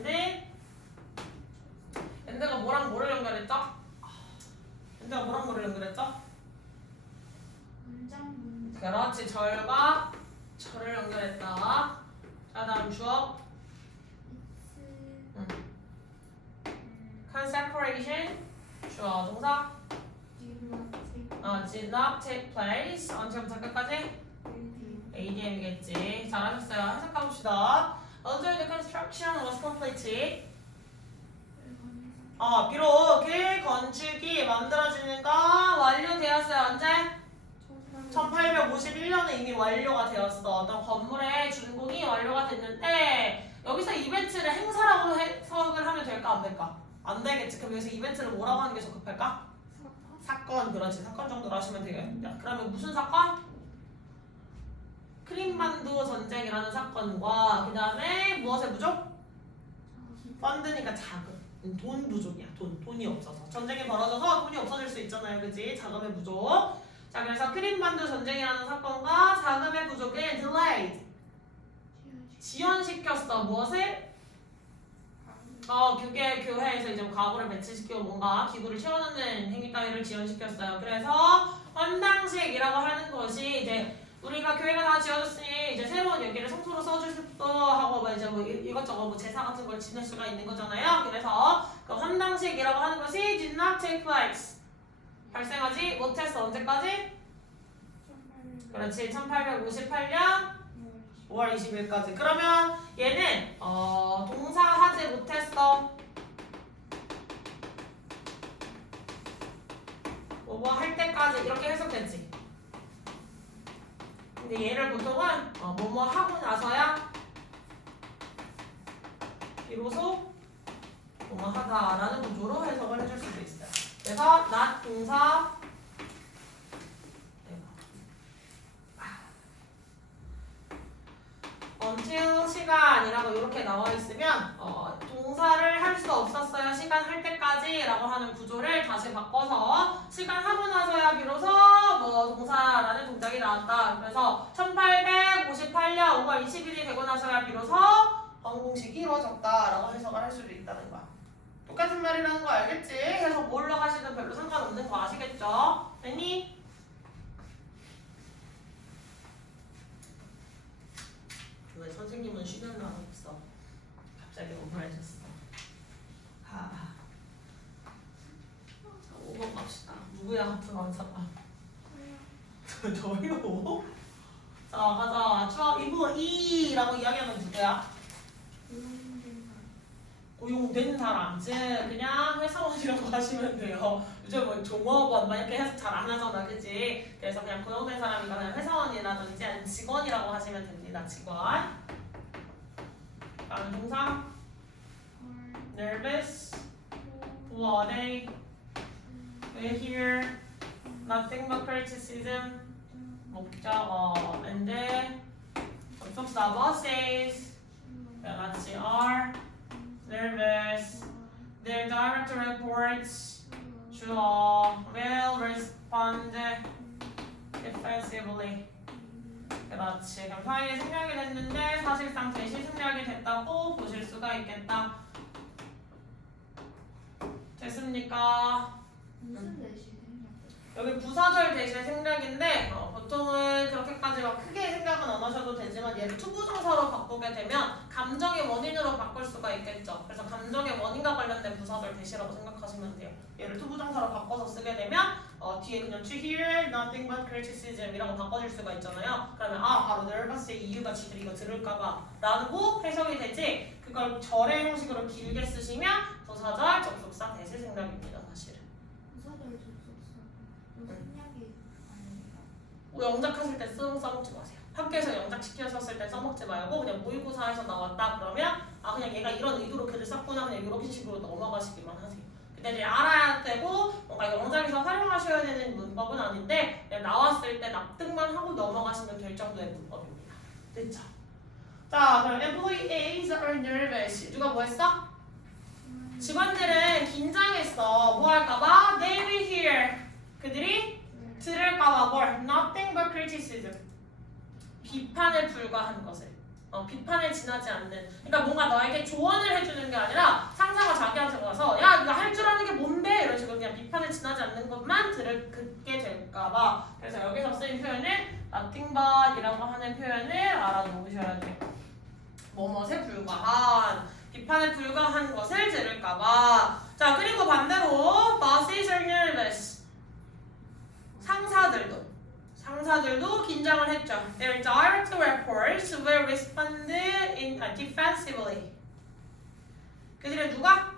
엔드가 뭐랑 뭐를 연결했죠? 엔드가 뭐랑 뭐를 연결했죠? 문장 그렇지, 절과 절을 연결했다. 자, 다음 주어. consecration. 주어 동사. did not take place. 언제부터 끝까지? ADM이겠지. 잘하셨어요. 해석해봅시다. Although the construction was completed. 비록 그 건축이 만들어지는가 완료되었어요. 언제? 1851년에 이미 완료가 되었어. 어떤 건물의 준공이 완료가 됐는데 여기서 이벤트를 행사라고 해석을 하면 될까 안 될까? 안 되겠지. 그럼 여기서 이벤트를 뭐라고 하는 게 적합할까? 사건. 그렇지. 사건 정도로 하시면 되겠다. 그러면 무슨 사건? 크림만두 전쟁이라는 사건과 그 다음에 무엇의 부족? 펀드니까 자금. 돈 부족이야. 돈이 없어서. 전쟁이 벌어져서 돈이 없어질 수 있잖아요. 그치? 자금의 부족. 자, 그래서 크림만두 전쟁이라는 사건과 자금의 부족에 delayed. 지연시켰어. 무엇을? 교회에서 이제 가구를 배치시키고 뭔가 기구를 채워넣는 행위 따위를 지연시켰어요. 그래서 헌당식이라고 하는 것이 이제 우리가 교회가 다 지어졌으니 이제 새로운 여기를 성소로 써줄 수도 하고 뭐 이제 뭐 이것저것 뭐 제사 같은 걸 지낼 수가 있는 거잖아요. 그래서 그 헌당식이라고 하는 것이 did not take place. 발생하지 못했어. 언제까지? 그렇지. 1858년 5월 20일까지. 그러면 얘는 동사 하지 못했어. 뭐 할 때까지 이렇게 해석됐지. 근데 얘를 보통은 뭐뭐 하고 나서야 비로소 뭐뭐 하다라는 구조로 해석을 해줄 수도 있어요. 그래서 not 동사 until 시간이라고 이렇게 나와 있으면 동사를 할 수 없었어요. 시간 할 때까지라고 하는 구조를 다시 바꿔서 시간 하고 나서야 비로소 뭐 동사라는 동작이 나왔다. 그래서 1858년 5월 20일이 되고 나서야 비로소 헌공식이 이루어졌다라고 해석을 할 수도 있다는 거야. 똑같은 말이라는 거 알겠지? 그래서 뭘로 하시든 별로 상관없는 거 아시겠죠? 됐니? 왜 선생님은 쉬는 날 없어? 갑자기 오버해졌어. 자, 5번 갑시다. 누구야 하트 왕사가? 저요? 자, 가자. 추억 이부 2라고 이야기하면 누구야? 고용된 사람. 즉 그냥 회사원이라고 하시면 돼요. 요즘 뭐 종업원 막 이렇게 해서 잘 안 하잖아, 그치? 그래서 그냥 고용된 사람이니까 그냥 회사원이라든지 아니면 직원이라고 하시면 됩니다. 직원. 다음 동사. nervous. Who are they? We're here. Nothing but criticism. 목적어. and then 접속사 bosses. 같이 are nervous. Their direct reports 주어 will respond defensively. 그렇지. 그럼 파일이 생략이 됐는데 사실상 대시 생략이 됐다고 보실 수가 있겠다. 됐습니까? 무슨 대신 여기 부사절 대신에 생략인데 보통은 그렇게까지 막 크게 생각은 안 하셔도 되지만 얘를 투부정사로 바꿔 들어오게 되면 감정의 원인으로 바꿀 수가 있겠죠. 그래서 감정의 원인과 관련된 부사절 대시라고 생각하시면 돼요. 얘를 투부정사로 바꿔서 쓰게 되면 뒤에 그냥 to hear nothing but criticism 이라고 바꿔줄 수가 있잖아요. 그러면 바로 nervous의 이유가 지들이 이거 들을까봐 라고 해석이 되지, 그걸 절의 형식으로 길게 쓰시면 부사절, 접속사, 대시 생략입니다. 사실은 부사절 접속사. 생략이 아닙니다. 영작하실 때 써먹지 마세요. 학교에서 영작시켰을 때 써먹지 말고 그냥 모의고사에서 나왔다 그러면 그냥 얘가 이런 의도로 글을 썼구나 그냥 이런 식으로 넘어가시기만 하세요. 근데 이제 알아야 되고 뭔가 영작에서 활용하셔야 되는 문법은 아닌데 그냥 나왔을 때 납득만 하고 넘어가시면 될 정도의 문법입니다. 됐죠? 자, 그럼 employees are nervous. 누가 뭐 했어? 직원들은 긴장했어. 뭐 할까봐? They will hear. 그들이 들을까봐 뭘? Nothing but criticism. 비판에 불과한 것을. 비판에 지나지 않는. 그러니까 뭔가 너에게 조언을 해주는 게 아니라 상사가 자기한테 와서 야, 네가 할 줄 아는 게 뭔데? 이런 식으로 그냥 비판에 지나지 않는 것만 듣게 될까봐. 그래서 여기서 쓰인 표현은 nothing but 이라고 하는 표현을 알아놓으셔야 돼요. 뭐뭇에 불과한. 비판에 불과한 것을 들을까봐. 자, 그리고 반대로 bosses are nervous. 상사들도 긴장을 했죠. Their direct reports were responded defensively. 그들의 누가?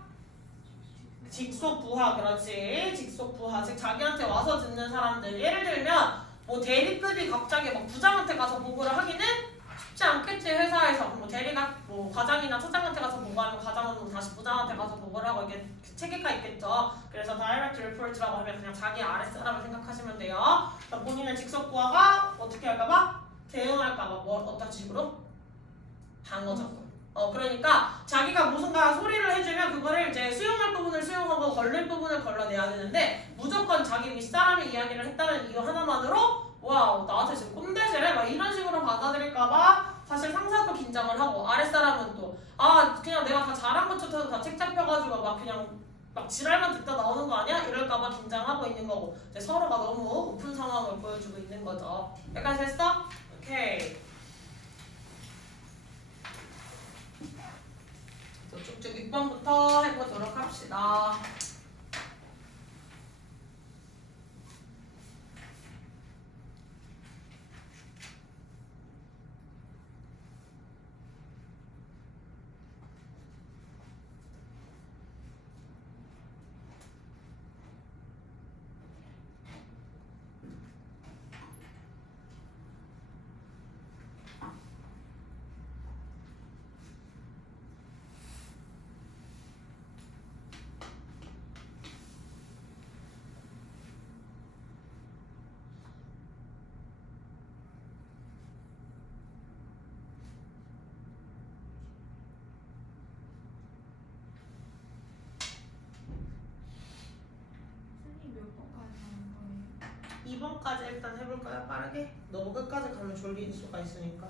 직속 부하, 그렇지. 직속 부하, 즉 자기한테 와서 듣는 사람들. 예를 들면 뭐 대리급이 갑자기 막 부장한테 가서 보고를 하기는 쉽지 않겠지. 회사에서 뭐 대리가 뭐 과장이나 차장한테 가서 보고하면 과장은 다시 부장한테 가서 보고를 하고 이게 체계가 있겠죠. 그래서 direct report라고 하면 그냥 자기 아래 사람을 생각하시면 돼요. 본인의 직속 부하가 어떻게 할까봐? 대응할까봐 뭐 어떤 식으로? 방어적으로. 그러니까 자기가 무슨가 소리를 해주면 그거를 이제 수용할 부분을 수용하고 걸릴 부분을 걸러내야 되는데 무조건 자기 윗사람이 이야기를 했다는 이유 하나만으로 와우 나한테 지금 꼰대질해? 막 이런 식으로 받아들일까봐 사실 상사도 긴장을 하고 아랫사람은 또 그냥 내가 다 잘한 것처럼 다 책 잡혀가지고 막 그냥 막 지랄만 듣다 나오는 거 아니야? 이럴까봐 긴장하고 있는 거고 이제 서로가 너무 오픈 상황을 보여주고 있는 거죠. 여기까지 됐어? 오케이. 쭉쭉 6번부터 해보도록 합시다. 선생님 몇 번까지 하는 거예요? 2번까지 일단 해볼까요? 빠르게? 너무 끝까지 가면 졸릴 수가 있으니까.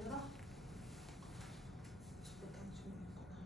얘들아? 못하는 친구 있구나.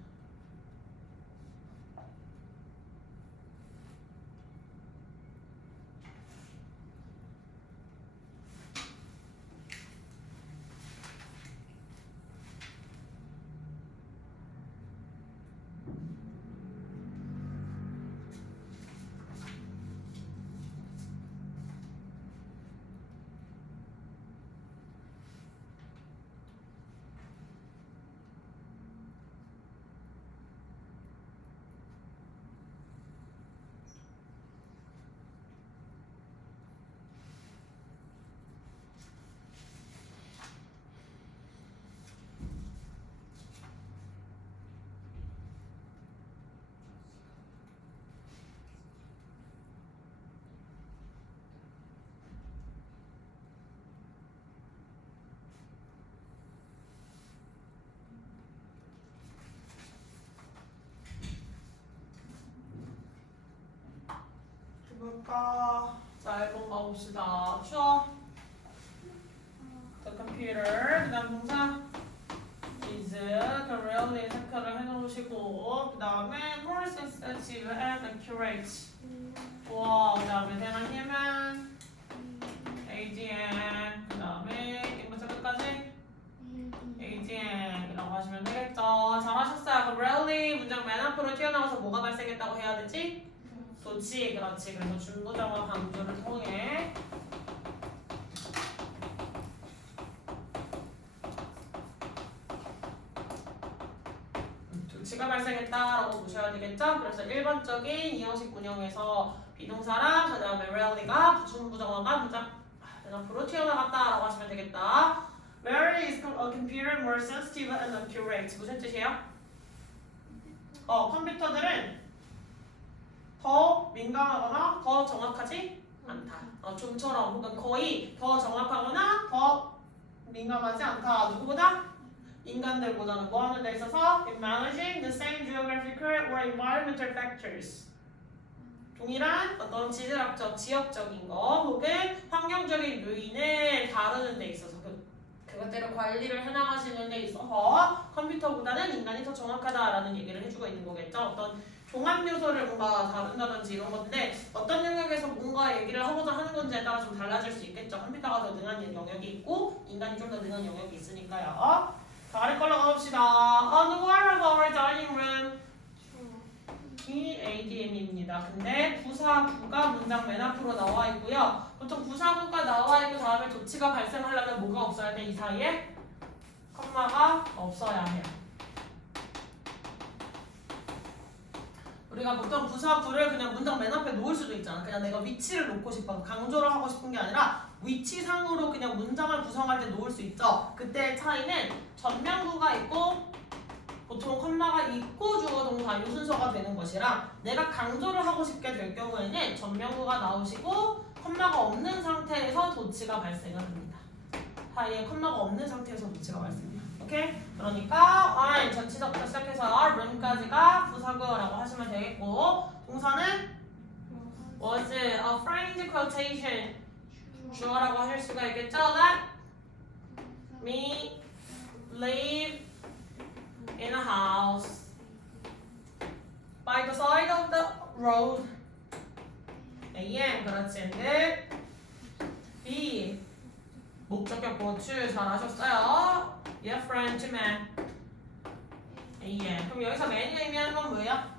볼까? 자, 1번 가봅시다. 추워. The computer. 그 다음 동사 is really 체크를 해놓으시고 그 다음에 more sensitive and accurate. 좋아. 그 다음에 대한 힘은 ADN. 그 다음에 이부터 끝까지 ADN이라고 하시면 되겠죠. 잘하셨어요. 그럼 really 문장 맨 앞으로 튀어나와서 뭐가 발생했다고 해야 되지? 도치. 그렇지. 그래서 중부정어 강조를 통해 도치가 발생했다라고 보셔야 되겠죠? 그래서 1번적인 이형식 운영에서 비동사랑 그 다음에 really가 중부정어가 문장 맨 앞으로 튀어나갔다라고 하시면 되겠다. Where is a computer more sensitive and accurate? 무슨 뜻이에요? 컴퓨터들은 더 민감하거나 더 정확하지 않다. 좀처럼 혹은 거의 더 정확하거나 더 민감하지 않다. 누구보다? 인간들보다는 뭐 하는 데 있어서? In managing the same geographical or environmental factors. 동일한 어떤 지질학적, 지역적인 거 혹은 환경적인 요인을 다루는 데 있어서 그것들을 관리를 해나가시는 데 있어서 컴퓨터보다는 인간이 더 정확하다라는 얘기를 해주고 있는 거겠죠. 어떤 종합 요소를 뭔가 다룬다든지 이런 건데 어떤 영역에서 뭔가 얘기를 하고자 하는 건지에 따라 좀 달라질 수 있겠죠. 컴퓨터가 더 능한 영역이 있고 인간이 좀 더 능한 영역이 있으니까요. 자, 아래 걸로 가봅시다. On the wall of our dining room. 이 ADM입니다. 근데 부사구가 문장 맨 앞으로 나와 있고요. 보통 부사구가 나와 있고 다음에 도치가 발생하려면 뭐가 없어야 돼? 이 사이에 컴마가 없어야 해요. 우리가 보통 부사구를 그냥 문장 맨 앞에 놓을 수도 있잖아. 그냥 내가 위치를 놓고 싶어서 강조를 하고 싶은 게 아니라 위치상으로 그냥 문장을 구성할 때 놓을 수 있죠. 그때의 차이는 전명구가 있고 보통 컴마가 있고 주어 동사 이 순서가 되는 것이랑 내가 강조를 하고 싶게 될 경우에는 전명구가 나오시고 컴마가 없는 상태에서 도치가 발생을 합니다. 사이에 컴마가 없는 상태에서 도치가 발생해요. 오케이? 그러니까 I'm 전치사부터 시작해서 room까지가 부사구라고 하시면 되겠고 동사는 was a framed quotation 주어라고 할 수가 있겠죠? Let me live in a house by the side of the road. A.M. 그렇지. 근데 B 목적격 보충 잘하셨어요. Yeah, Frenchman. A.M. 그럼 여기서 man이 의미하는 건 뭐예요?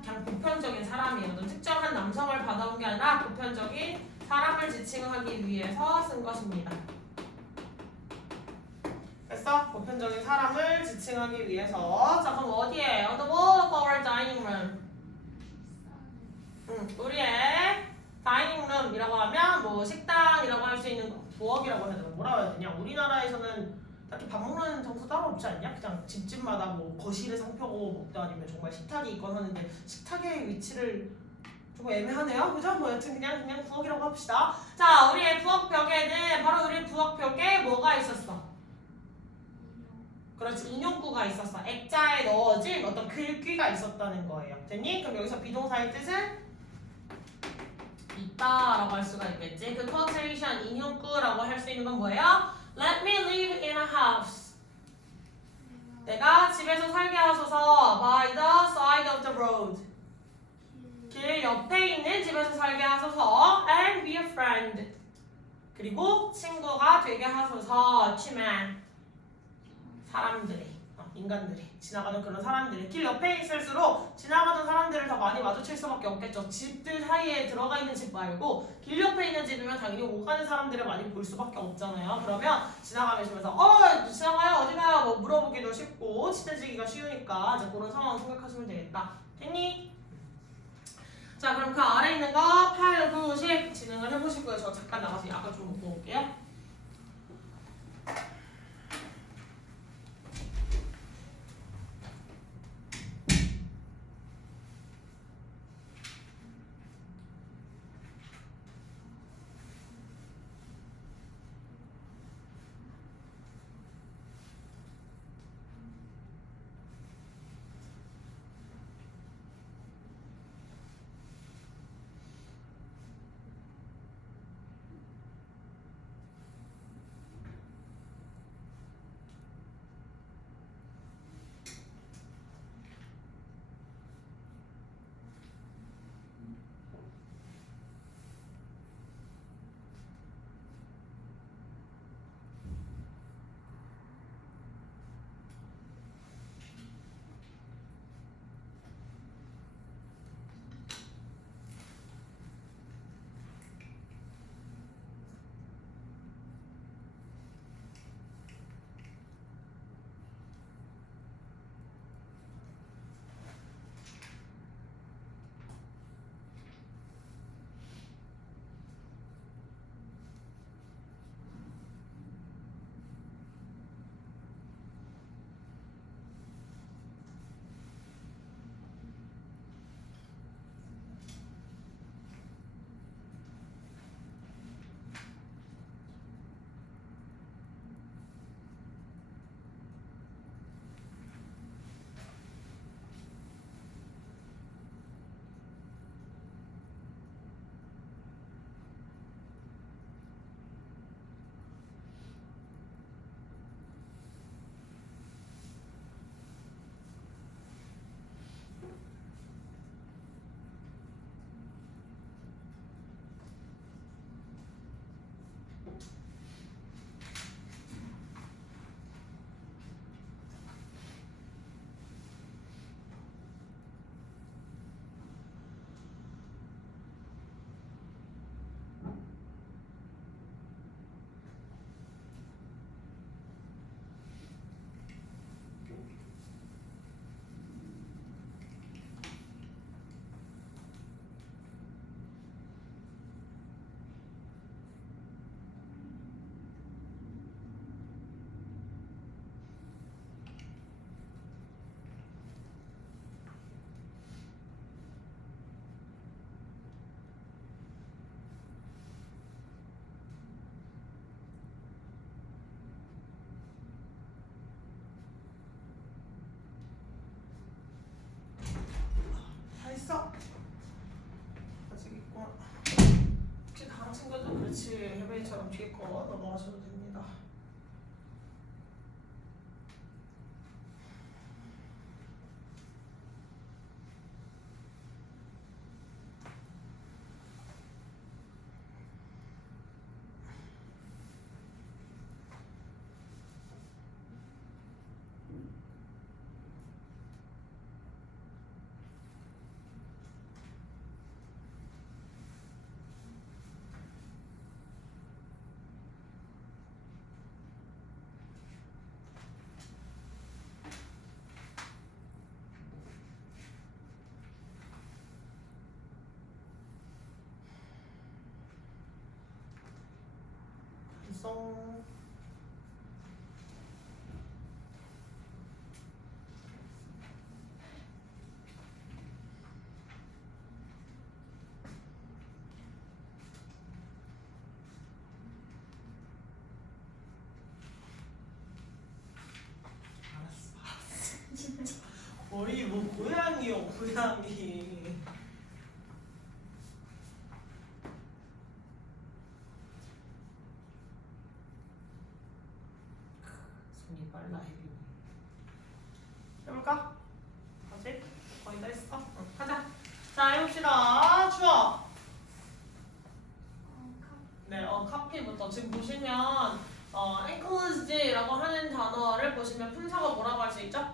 그냥 보편적인 사람이에요. 어떤 특정한 남성을 받아온 게 아니라 보편적인 사람을 지칭하기 위해서 쓴 것입니다. 됐어? 보편적인 사람을 지칭하기 위해서. 자, 그럼 어디에? On the wall of our dining room. 우리의 다이닝 룸이라고 하면 뭐 식당이라고 할 수 있는 부엌이라고 해야 되나? 뭐라고 해야 되냐? 우리나라에서는 딱히 밥 먹는 장소 따로 없지 않냐? 그냥 집집마다 뭐 거실에 상표고 먹도 아니면 정말 식탁이 있건 하는데 식탁의 위치를 조금 애매하네요. 그죠? 뭐 여튼 그냥 부엌이라고 합시다. 자, 우리의 부엌벽에는 바로 우리 부엌벽에 뭐가 있었어? 그렇지, 인용구가 있었어. 액자에 넣어진 어떤 글귀가 있었다는 거예요. 됐니? 그럼 여기서 비동사의 뜻은 있다라고 할 수가 있겠지. 그 quotation, 인용구라고 할 수 있는 건 뭐예요? Let me live in a house. 내가 집에서 살게 하소서. By the side of the road. 길 옆에 있는 집에서 살게 하소서. And be a friend. 그리고 친구가 되게 하소서. 취만 사람들이, 인간들이, 지나가던 그런 사람들이 길 옆에 있을수록 지나가던 사람들을 더 많이 마주칠 수밖에 없겠죠. 집들 사이에 들어가 있는 집 말고 길 옆에 있는 집이면 당연히 오가는 사람들을 많이 볼 수밖에 없잖아요. 그러면 지나가면서 지나가요? 어디 가요? 뭐 물어보기도 쉽고 친해지기가 쉬우니까 이제 그런 상황 생각하시면 되겠다. 됐니? 자, 그럼 그 아래 있는 거 8, 9, 10 진행을 해보시고요. 저 잠깐 나가서 약을 좀 먹고 올게요. 있어. 아직 있구나. 혹시 다른 친구도 그렇지 해베이처럼 뒤에 거 넘어가셔도 됩니다. 송. 알았어. 진짜 거의 뭐 고양이요, 고양이. 해볼까? 아직? 거의 다 했어? 응, 가자. 자, 해봅시다. 추워. 네, 카피부터. 지금 보시면, enclosed라고 하는 단어를 보시면 품사가 뭐라고 할 수 있죠?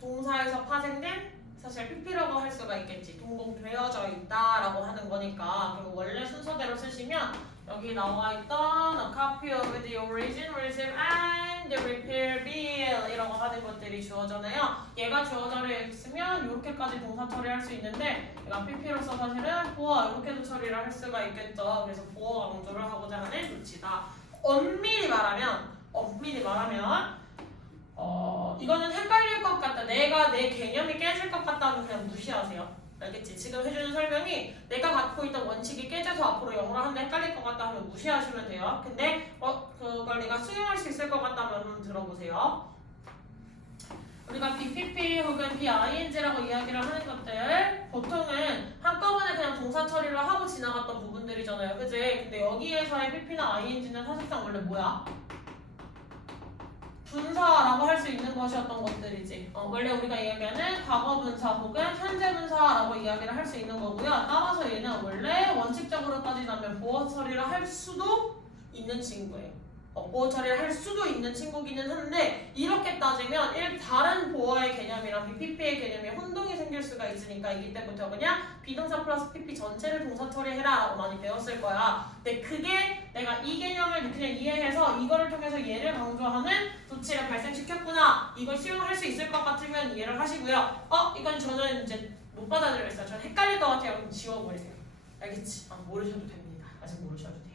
동사에서 파생된 사실 pp라고 할 수가 있겠지. 동봉되어져 있다라고 하는 거니까. 그리고 원래 순서대로 쓰시면 여기 나와 있던 a copy of the origin, receipt and the repair bill 이라고 하는 것들이 주어잖아요. 얘가 주어져 있으면 이렇게까지 동사 처리할 수 있는데 얘가 pp로서 사실은 보어 이렇게도 처리를 할 수가 있겠죠. 그래서 보어 강조를 하고자 하는 조치다. 엄밀히 말하면 이거는 헷갈릴 것 같다. 내가 내 개념이 깨질 것 같다면 그냥 무시하세요. 알겠지? 지금 해주는 설명이 내가 갖고 있던 원칙이 깨져서 앞으로 영어를 하는데 헷갈릴 것 같다 하면 무시하시면 돼요. 근데 그걸 내가 수용할 수 있을 것 같다면 한번 들어보세요. 우리가 BPP 혹은 BING라고 이야기를 하는 것들 보통은 한꺼번에 그냥 동사 처리를 하고 지나갔던 부분들이잖아요. 그치? 근데 여기에서의 PP나 ING는 사실상 원래 뭐야? 분사라고 할 수 있는 것이었던 것들이지. 원래 우리가 이야기하는 과거분사 혹은 현재분사라고 이야기를 할 수 있는 거고요. 따라서 얘는 원래 원칙적으로 따지자면 보어 처리를 할 수도 있는 친구예요. 보어 처리를 할 수도 있는 친구기는 한데 이렇게 따지면 다른 보어의 개념이랑 BPP의 개념이 혼동이 생길 수가 있으니까 이기 때부터 그냥 비동사 플러스 PP 전체를 동사 처리해라 라고 많이 배웠을 거야. 근데 그게 내가 이 개념을 그냥 이해해서 이거를 통해서 얘를 강조하는 조치를 발생시켰구나. 이걸 수용할 수 있을 것 같으면 이해를 하시고요. 이건 저는 이제 못 받아들였어요. 저는 헷갈릴 것 같아요. 그럼 지워버리세요. 알겠지? 모르셔도 됩니다. 아직 모르셔도 돼요.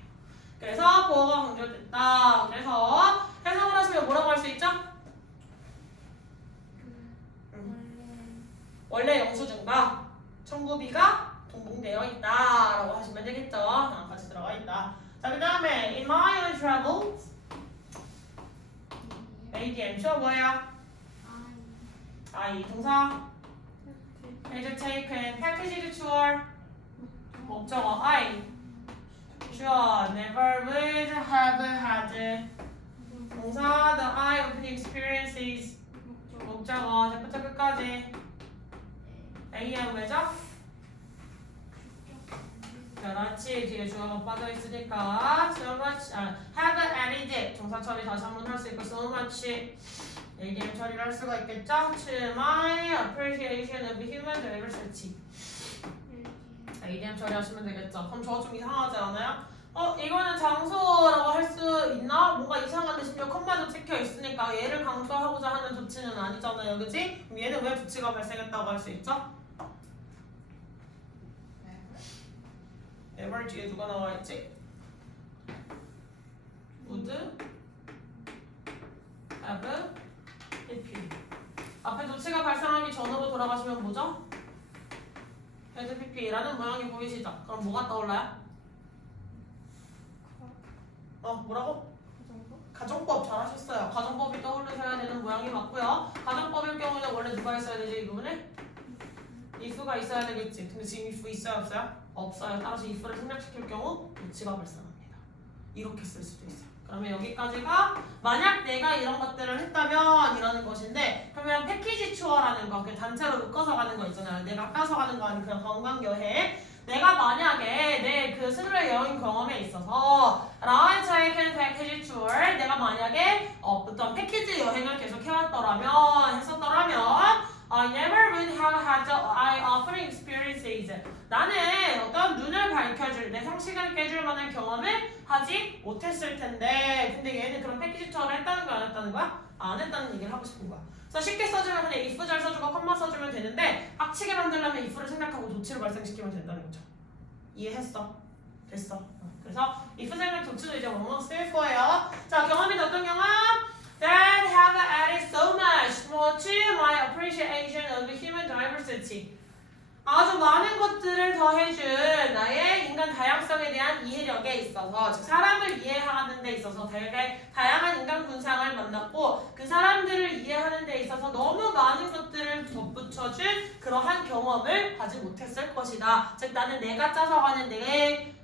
그래서 보어가 강조됐다. 그래서 해석을 하시면 뭐라고 할 수 있죠? 원래 영수증과 청구비가 동봉되어 있다라고 하시면 되겠죠. 같이 들어가 있다. 자, 그 다음에 in my own travels ADM 주어 뭐예요? I 동사 had taken packaged tour 목적어 I 주어 never would have had 동사 the eye opening experiences 목적어 제부터 끝까지 A는 왜죠? 그렇지 뒤에 주어가 빠져 있으니까 so much have added 동사 처리 다시 한번 할 수 있고 so much ADM 처리를 할 수가 있겠죠? to my appreciation of human diversity ADM 처리하시면 되겠죠. 그럼 저 좀 이상하지 않아요? 이거는 장소라고 할 수 있나? 뭔가 이상한데 심지어 컴마도 찍혀 있으니까 얘를 강조하고자 하는 조치는 아니잖아요. 그치? 그럼 얘는 왜 조치가 발생했다고 할 수 있죠? never 뒤에 누가 나와 있지? would have PP 앞에 조치가 발생하기 전으로 돌아가시면 뭐죠? had PP라는 모양이 보이시죠? 그럼 뭐가 떠올라요? 뭐라고? 가정법 잘하셨어요. 가정법이 떠오르셔야 되는 모양이 맞고요. 가정법일 경우는 원래 누가 있어야 되지 이 부분에? if가 있어야 되겠지. 근데 지금 if 있어요 없어요? 없어요. 따라서 if를 생략시킬 경우 조치가 발생합니다. 이렇게 쓸 수도 있어요. 그러면 여기까지가 만약 내가 이런 것들을 했다면 이라는 것인데 그러면 패키지 투어라는 거 그 단체로 묶어서 가는 거 있잖아요. 내가 껴서 가는 거 아니면 그냥 관광여행 내가 만약에 내 그 스물의 여행 경험에 있어서 라운 차이켄 패키지 투어 내가 만약에 어떤 패키지 여행을 계속 했었더라면 I never would have had the eye-opening experiences. 나는 어떤 눈을 밝혀줄, 내 상식을 깨줄 만한 경험을 하지 못했을 텐데 근데 얘는 그런 패키지 투어를 했다는 거야 안 했다는 거야? 안 했다는 얘기를 하고 싶은 거야. 그래서 쉽게 써주면 그냥 if 잘 써주고 컴마 써주면 되는데 빡치게 만들려면 if를 생각하고 조치를 발생시키면 된다는 거죠. 이해했어? 됐어. 그래서 if 생각 조치도 이제 원망 쓸 거예요. 자, 경험이 어떤 경험? That have added so much more to my appreciation of human diversity. 아주 많은 것들을 더해준 나의 인간 다양성에 대한 이해력에 있어서 즉 사람을 이해하는 데 있어서 되게 다양한 인간 군상을 만났고 그 사람들을 이해하는 데 있어서 너무 많은 것들을 덧붙여준 그러한 경험을 하지 못했을 것이다. 즉 나는 내가 짜서 가는 내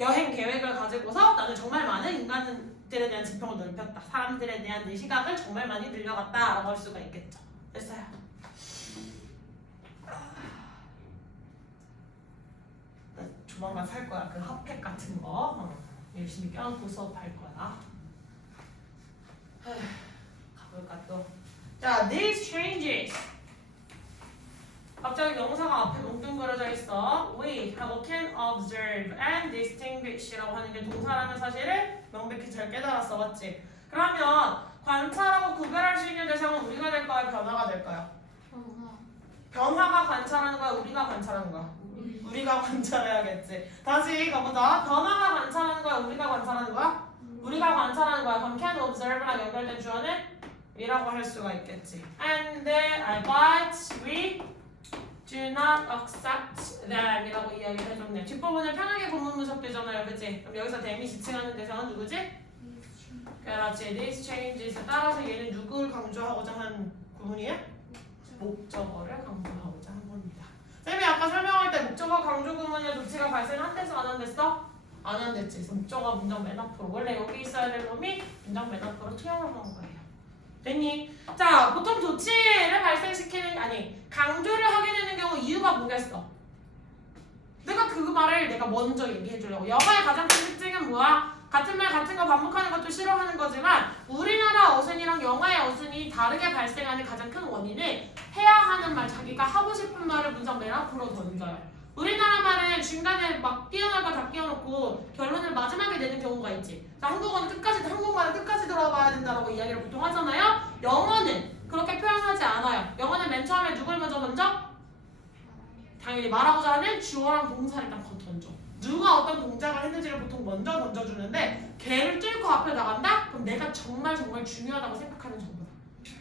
여행 계획을 가지고서 나는 정말 많은 인간 것들에 대한 지평을 넓혔다. 사람들에 대한 내 시각을 정말 많이 늘려갔다라고 할 수가 있겠죠. 됐어요. 나 조만간 살 거야. 그 핫팩 같은 거 열심히 껴안고 수업할 거야. 가볼까 또. 자, these changes. 갑자기 명사가 앞에 뭉뚱그려져 있어. We 하고 can observe and distinguish라고 하는 게 동사라는 사실을 명백히 잘 깨달았어, 맞지? 그러면 관찰하고 구별할 수 있는 대상은 우리가 될까요? 변화가 될까요? 변화가 관찰하는 거야? 우리가 관찰하는 거야? 우리가 관찰해야겠지. 다시 가보자. 변화가 관찰하는 거야? 우리가 관찰하는 거야? 우리가 관찰하는 거야. 그럼 can observe랑 연결된 주어는 이라고 할 수가 있겠지. And but we do not accept them 이라고 이야기를 해줬네. 뒷부분을 편하게 본문 분석되잖아요. 그치? 그럼 여기서 them이 지칭하는 대상은 누구지? 그렇지. These changes에 따라서 얘는 누구를 강조하고자 한 구문이야? 목적어를 강조하고자 한 겁니다. 쌤이 아까 설명할 때 목적어 강조 구문의 조치가 발생한댔어? 안 한댔어? 안 한댔지. 그래서 목적어 문장 맨 앞으로. 원래 여기 있어야 될 놈이 문장 맨 앞으로 투영을 한 거예요. 됐니? 자, 보통 조치를 발생시키는 강조를 하게 되는 경우 이유가 뭐겠어? 내가 그 말을 내가 먼저 얘기해 주려고. 영어의 가장 큰 특징은 뭐야? 같은 말 같은 거 반복하는 것도 싫어하는 거지만 우리나라 어순이랑 영어의 어순이 다르게 발생하는 가장 큰 원인은 해야 하는 말, 자기가 하고 싶은 말을 문장 맨 앞으로 던져요. 우리나라 말은 중간에 막 띄어놓고 다 띄어놓고 결론을 마지막에 내는 경우가 있지. 한국어는 한국말은 끝까지 들어봐야 된다고 이야기를 보통 하잖아요. 영어는 그렇게 표현하지 않아요. 영어는 맨 처음에 누굴 먼저 던져? 당연히 말하고자 하는 주어랑 동사를 딱 던져. 누가 어떤 동작을 했는지를 보통 먼저 던져주는데 걔를 뚫고 앞에 나간다? 그럼 내가 정말 중요하다고 생각하는 정보다.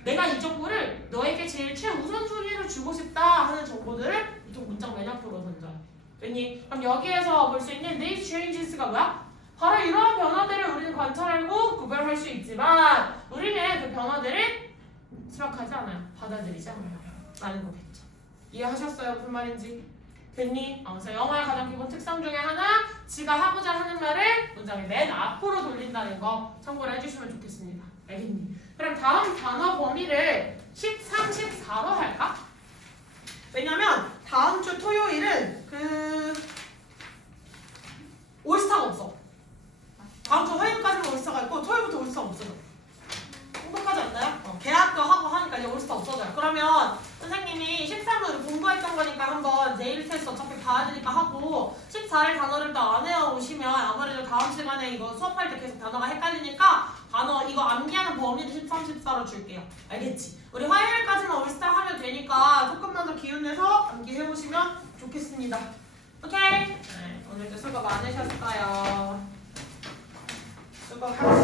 내가 이 정보를 너에게 제일 최우선순위로 주고 싶다 하는 정보들을 보통 문장 맨 앞으로 던져요. 됐니? 그럼 여기에서 볼 수 있는 these changes가 뭐야? 바로 이러한 변화들을 우리는 관찰하고 구별할 수 있지만 우리는 그 변화들을 수락하지 않아요. 받아들이지 않아요. 라는 거겠죠. 이해하셨어요? 무슨 말인지? 됐니? 그래서 영어의 가장 기본 특성 중에 하나, 지가 하고자 하는 말을 문장의 맨 앞으로 돌린다는 거 참고를 해주시면 좋겠습니다. 알겠니? 그럼 다음 단어 범위를 13, 14로 할까? 왜냐면 다음 주 토요일은 올스타가 없어. 다음 주 화요일까지는 올스타가 있고 토요일부터 올스타가 없어져. 행복하지 않나요? 계약도 하고 하니까 이제 올스타 없어져요. 그러면 선생님이 13은 공부했던 거니까 한번 내일 테스트 어차피 봐야 되니까 하고 14일 단어를 또 안 해오시면 아무래도 다음 시간에 이거 수업할 때 계속 단어가 헷갈리니까 단어 이거 암기하는 범위를 13, 14로 줄게요. 알겠지? 우리 화요일까지는 올스타 하면 되니까 조금만 더 기운내서 암기해보시면 좋겠습니다. 오케이? 네, 오늘도 수고 많으셨어요. 수고하셨습니다.